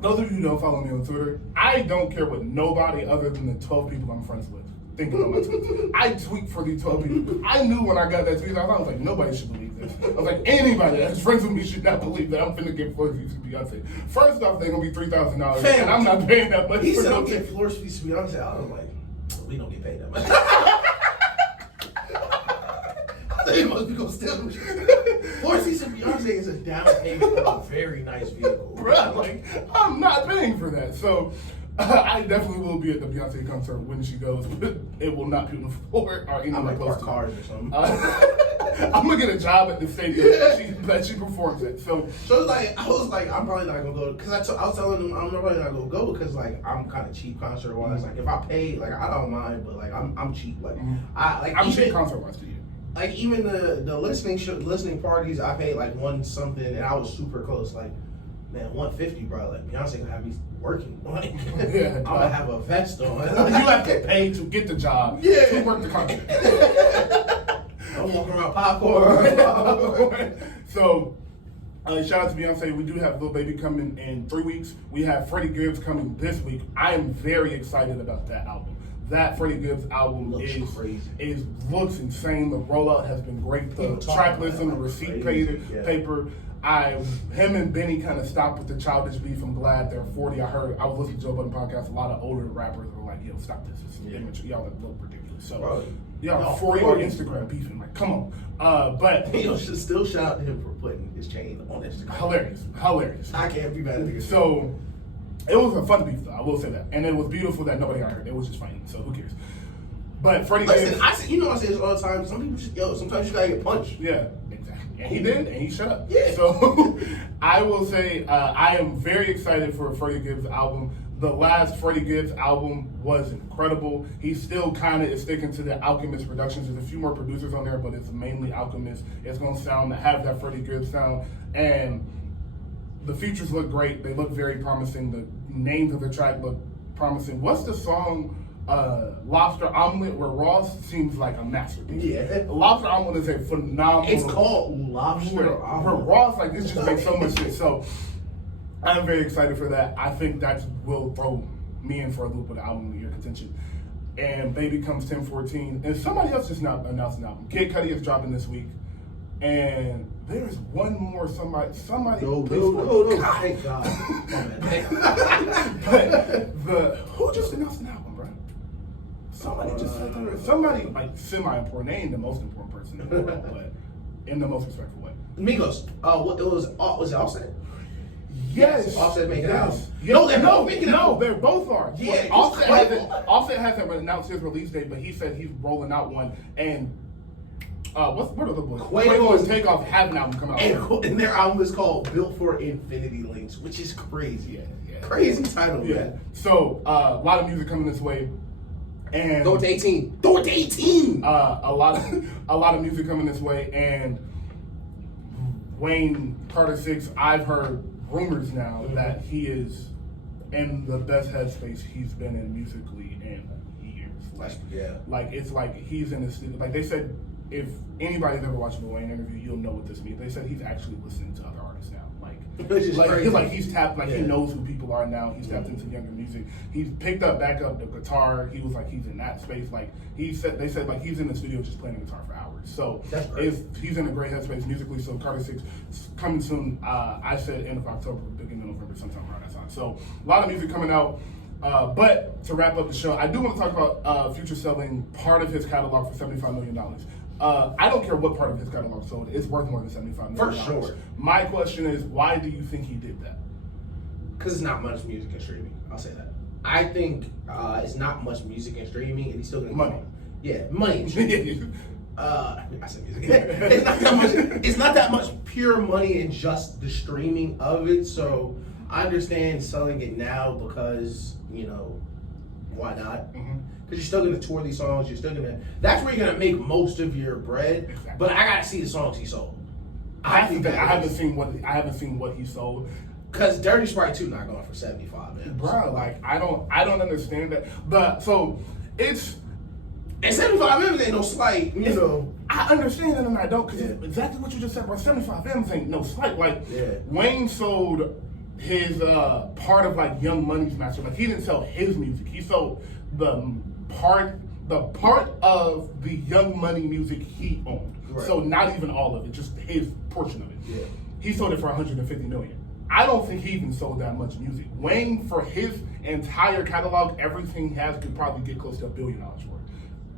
those of you who don't follow me on Twitter, I don't care what nobody other than the 12 people I'm friends with think about my tweets. I tweet for these 12 people. I knew when I got that tweet, I was like, nobody should believe this. I was like, anybody that's friends with me should not believe that I'm finna get floor seats to Beyonce. First off, they're gonna be $3,000, and I'm not paying that much. He said, "I'll get floor seats to Beyonce." I was like, "We don't get paid that much." I said, "Most people still." Floor seats to Beyonce is a down payment on a very nice vehicle, bro. Like, I'm not paying for that, so. I definitely will be at the Beyonce concert when she goes, but it will not be on the floor or anywhere close to cars or something. I'm gonna get a job at the stadium that she performs at. So like, I was like, I'm probably not gonna go because I was telling them I'm probably not gonna go because like I'm kind of cheap concert wise. Like if I pay, like I don't mind, but like I'm cheap. Like I'm cheap concert wise to you. Like even the listening parties, I paid like one something and I was super close. Like. Man, 150, bro. Like Beyonce gonna have me working. Like, I'm gonna have a vest on. You have to pay to get the job. To work the concert. I'm walking around popcorn. So, shout out to Beyonce. We do have Lil Baby coming in 3 weeks. We have Freddie Gibbs coming this week. I am very excited about that album. that Freddie Gibbs album Looks crazy. looks insane. The rollout has been great. The track list and the receipt paper. Him and Benny kind of stopped with the childish beef. I'm glad they're 40. I was listening to Joe Budden podcast. A lot of older rappers were like, "Yo, stop this. It's immature. Y'all look ridiculous." So y'all 40 on Instagram beefing. Like, come on. But should still shout out to him for putting his chain on Instagram. Hilarious. I can't be mad at you. So it was a fun beef, though. I will say that, and it was beautiful that nobody got hurt. It was just funny. So who cares? But Freddie Gibbs, I say this all the time. Some people sometimes you gotta get punched. Yeah, exactly. And he did, and he shut up. Yeah. So I will say I am very excited for Freddie Gibbs' album. The last Freddie Gibbs album was incredible. He still kind of is sticking to the Alchemist Productions. There's a few more producers on there, but it's mainly Alchemist. It's going to have that Freddie Gibbs sound. And the features look great. They look very promising. The names of the track look promising. What's the song, Lobster Omelet, where Ross seems like a masterpiece? Yeah. Lobster Omelet is a phenomenal... It's called Lobster Omelet. Where Ross, like, this just makes so much sense. So I'm very excited for that. I think that will throw me in for a loop with the album of the year contention. And Baby Comes 1014. And somebody else just not announced an album. Kid Cudi is dropping this week. And there's one more somebody. No. Thank God. But who just announced an album, bro? Somebody just said there. Somebody like semi-important. They ain't the most important person in the world, but in the most respectful way. Migos. Was it Offset? Yes. Offset making an album. No, they they both are. Yeah. Offset hasn't announced his release date, but he said he's rolling out one. And what are the boys? Quavo and Takeoff have an album coming out. And their album is called Built for Infinity Links, which is crazy. Yeah. Crazy title, man. So a lot of music coming this way. And Throw it to 18. Throw it to 18. A lot of music coming this way, and Wayne Carter 6, I've heard rumors now that he is in the best headspace he's been in musically in years. Like it's like he's in the studio. Like they said, if anybody's ever watched the Wayne interview, you'll know what this means. They said he's actually listening to other artists now. He's tapped, he knows who people are now. He's tapped into younger music. He's picked back up the guitar. He was like, he's in that space. Like they said he's in the studio just playing the guitar for hours. So he's in a great headspace musically. So Carter 6 coming soon. I said end of October, beginning of November, sometime around that time. So a lot of music coming out. But to wrap up the show, I do want to talk about Future selling part of his catalog for $75 million. I don't care what part of his catalog sold. It's worth more than $75 million. For sure. My question is, why do you think he did that? Because it's not much music in streaming. I'll say that. I think it's not much music in streaming, and he's still going to money. Money in streaming. I said music. It's not that much. It's not that much pure money in just the streaming of it. So I understand selling it now because why not? Mm-hmm. Because you're still going to tour these songs. You're still going to. That's where you're going to make most of your bread. Exactly. But I got to see the songs he sold. I haven't seen what he sold. Because Dirty Sprite 2 not going for 75, man. Bro, like I don't understand that. But so it's. And 75 M's ain't no slight, I understand that and I don't, because it's exactly what you just said, bro. 75 M's ain't no slight. Like, Wayne sold his part of like Young Money's master. Like, he didn't sell his music. He sold the part of the Young Money music he owned. Right. So not even all of it, just his portion of it. Yeah. He sold it for $150 million. I don't think he even sold that much music. Wayne, for his entire catalog, everything he has could probably get close to $1 billion worth.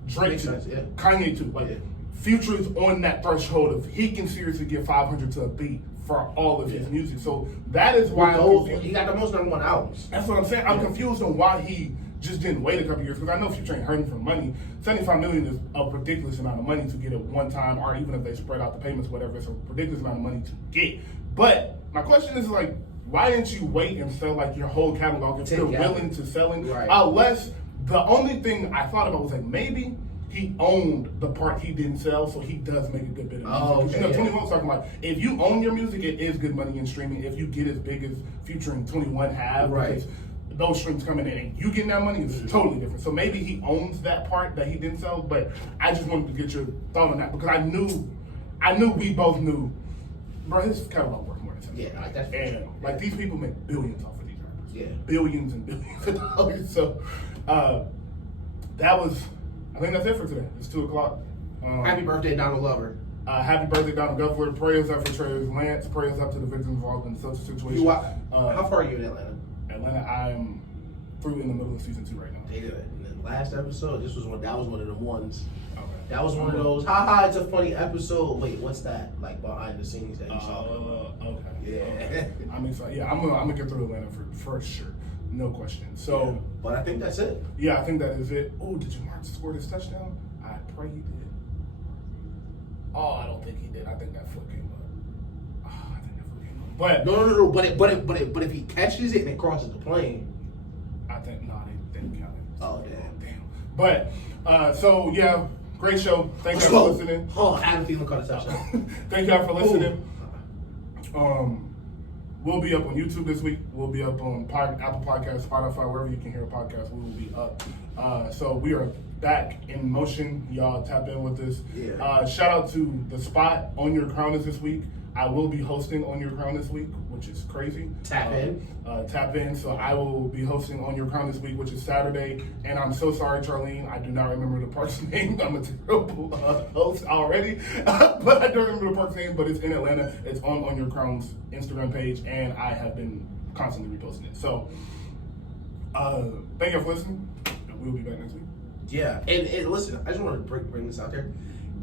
Drake too, Kanye too. Like Future is on that threshold of he can seriously get 500 to a beat for all of his music. So that is why he got the most #1 albums. That's what I'm saying. I'm confused on why he just didn't wait a couple years, because I know Future ain't hurting for money. $75 million is a ridiculous amount of money to get at one time, or even if they spread out the payments, whatever. It's a ridiculous amount of money to get. But my question is like, why didn't you wait and sell like your whole catalog if you're willing to selling? Right. Unless the only thing I thought about was like maybe he owned the part he didn't sell, so he does make a good bit of music. 21 was talking about if you own your music, it is good money in streaming. If you get as big as Future and 21 have, because those streams coming in and you getting that money is totally different. So maybe he owns that part that he didn't sell, but I just wanted to get your thought on that because I knew we both knew, bro, his catalog worth more than $75 million. Like that's and like these people make billions off of these rappers. Yeah. Billions and billions of dollars. So I think that's it for today. It's 2:00. Happy birthday, Donald Glover. Happy birthday, Donald Glover. Prayers up for Travis Lance. Prayers up to the victims involved in such a situation. How far are you in Atlanta? Atlanta, I'm through in the middle of season 2 right now. They did it. And the last episode, that was one of the ones. Okay. That was one of those, haha, it's a funny episode. Wait, what's that? Like behind the scenes that you saw. Okay. Yeah. Okay. I'm excited. Yeah, I'm gonna get through Atlanta for sure. No question. So, yeah. But I think that's it. Yeah, I think that is it. Oh, did Jamar score this touchdown? I pray he did. Oh, I don't think he did. I think that foot came up. Oh, I think that foot came up. But no. But if he catches it and it crosses the plane, I think they didn't count it. Oh damn. But so yeah, great show. Thank you for listening. Oh, Adam Thielen caught a touchdown. Thank y'all for listening. We'll be up on YouTube this week. We'll be up on Apple Podcasts, Spotify, wherever you can hear a podcast. We will be up. So we are back in motion. Y'all tap in with us. Yeah. Shout out to The Spot. On Your Crown is this week. I will be hosting On Your Crown this week, which is crazy. Tap in. Tap in. So I will be hosting On Your Crown this week, which is Saturday. And I'm so sorry, Charlene. I do not remember the park's name. I'm a terrible host already. But I don't remember the park's name, but it's in Atlanta. It's on Your Crown's Instagram page, and I have been constantly reposting it. So thank you for listening. We'll be back next week. Yeah. And listen, I just want to bring this out there.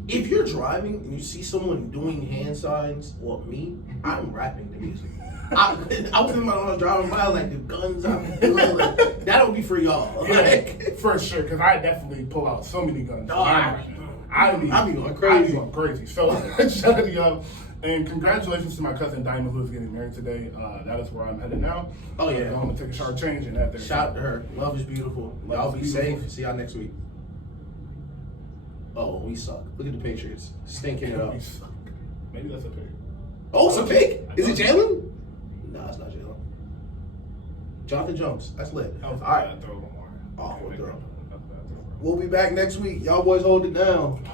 If you're driving and you see someone doing hand signs, or me, I'm rapping the music. I was thinking about when I was driving by, like the guns I'm doing, like, that'll be for y'all. Yeah, Like, for sure, because I definitely pull out so many guns. I be going crazy. I be going crazy. So shout out to y'all. And congratulations to my cousin Diamond, who is getting married today. That is where I'm headed now. Oh yeah. I'm gonna take a sharp change and that there. Shout out to her. Love is beautiful. Y'all be safe. See y'all next week. Oh, we suck. Look at the Patriots. Stinking it up. We suck. Maybe that's a pick. Oh, it's a pick? Is it Jalen? No, it's not Jalen. Jonathan Jones. That's lit. All right. Throw one more. Oh, we'll be back next week. Y'all boys hold it down.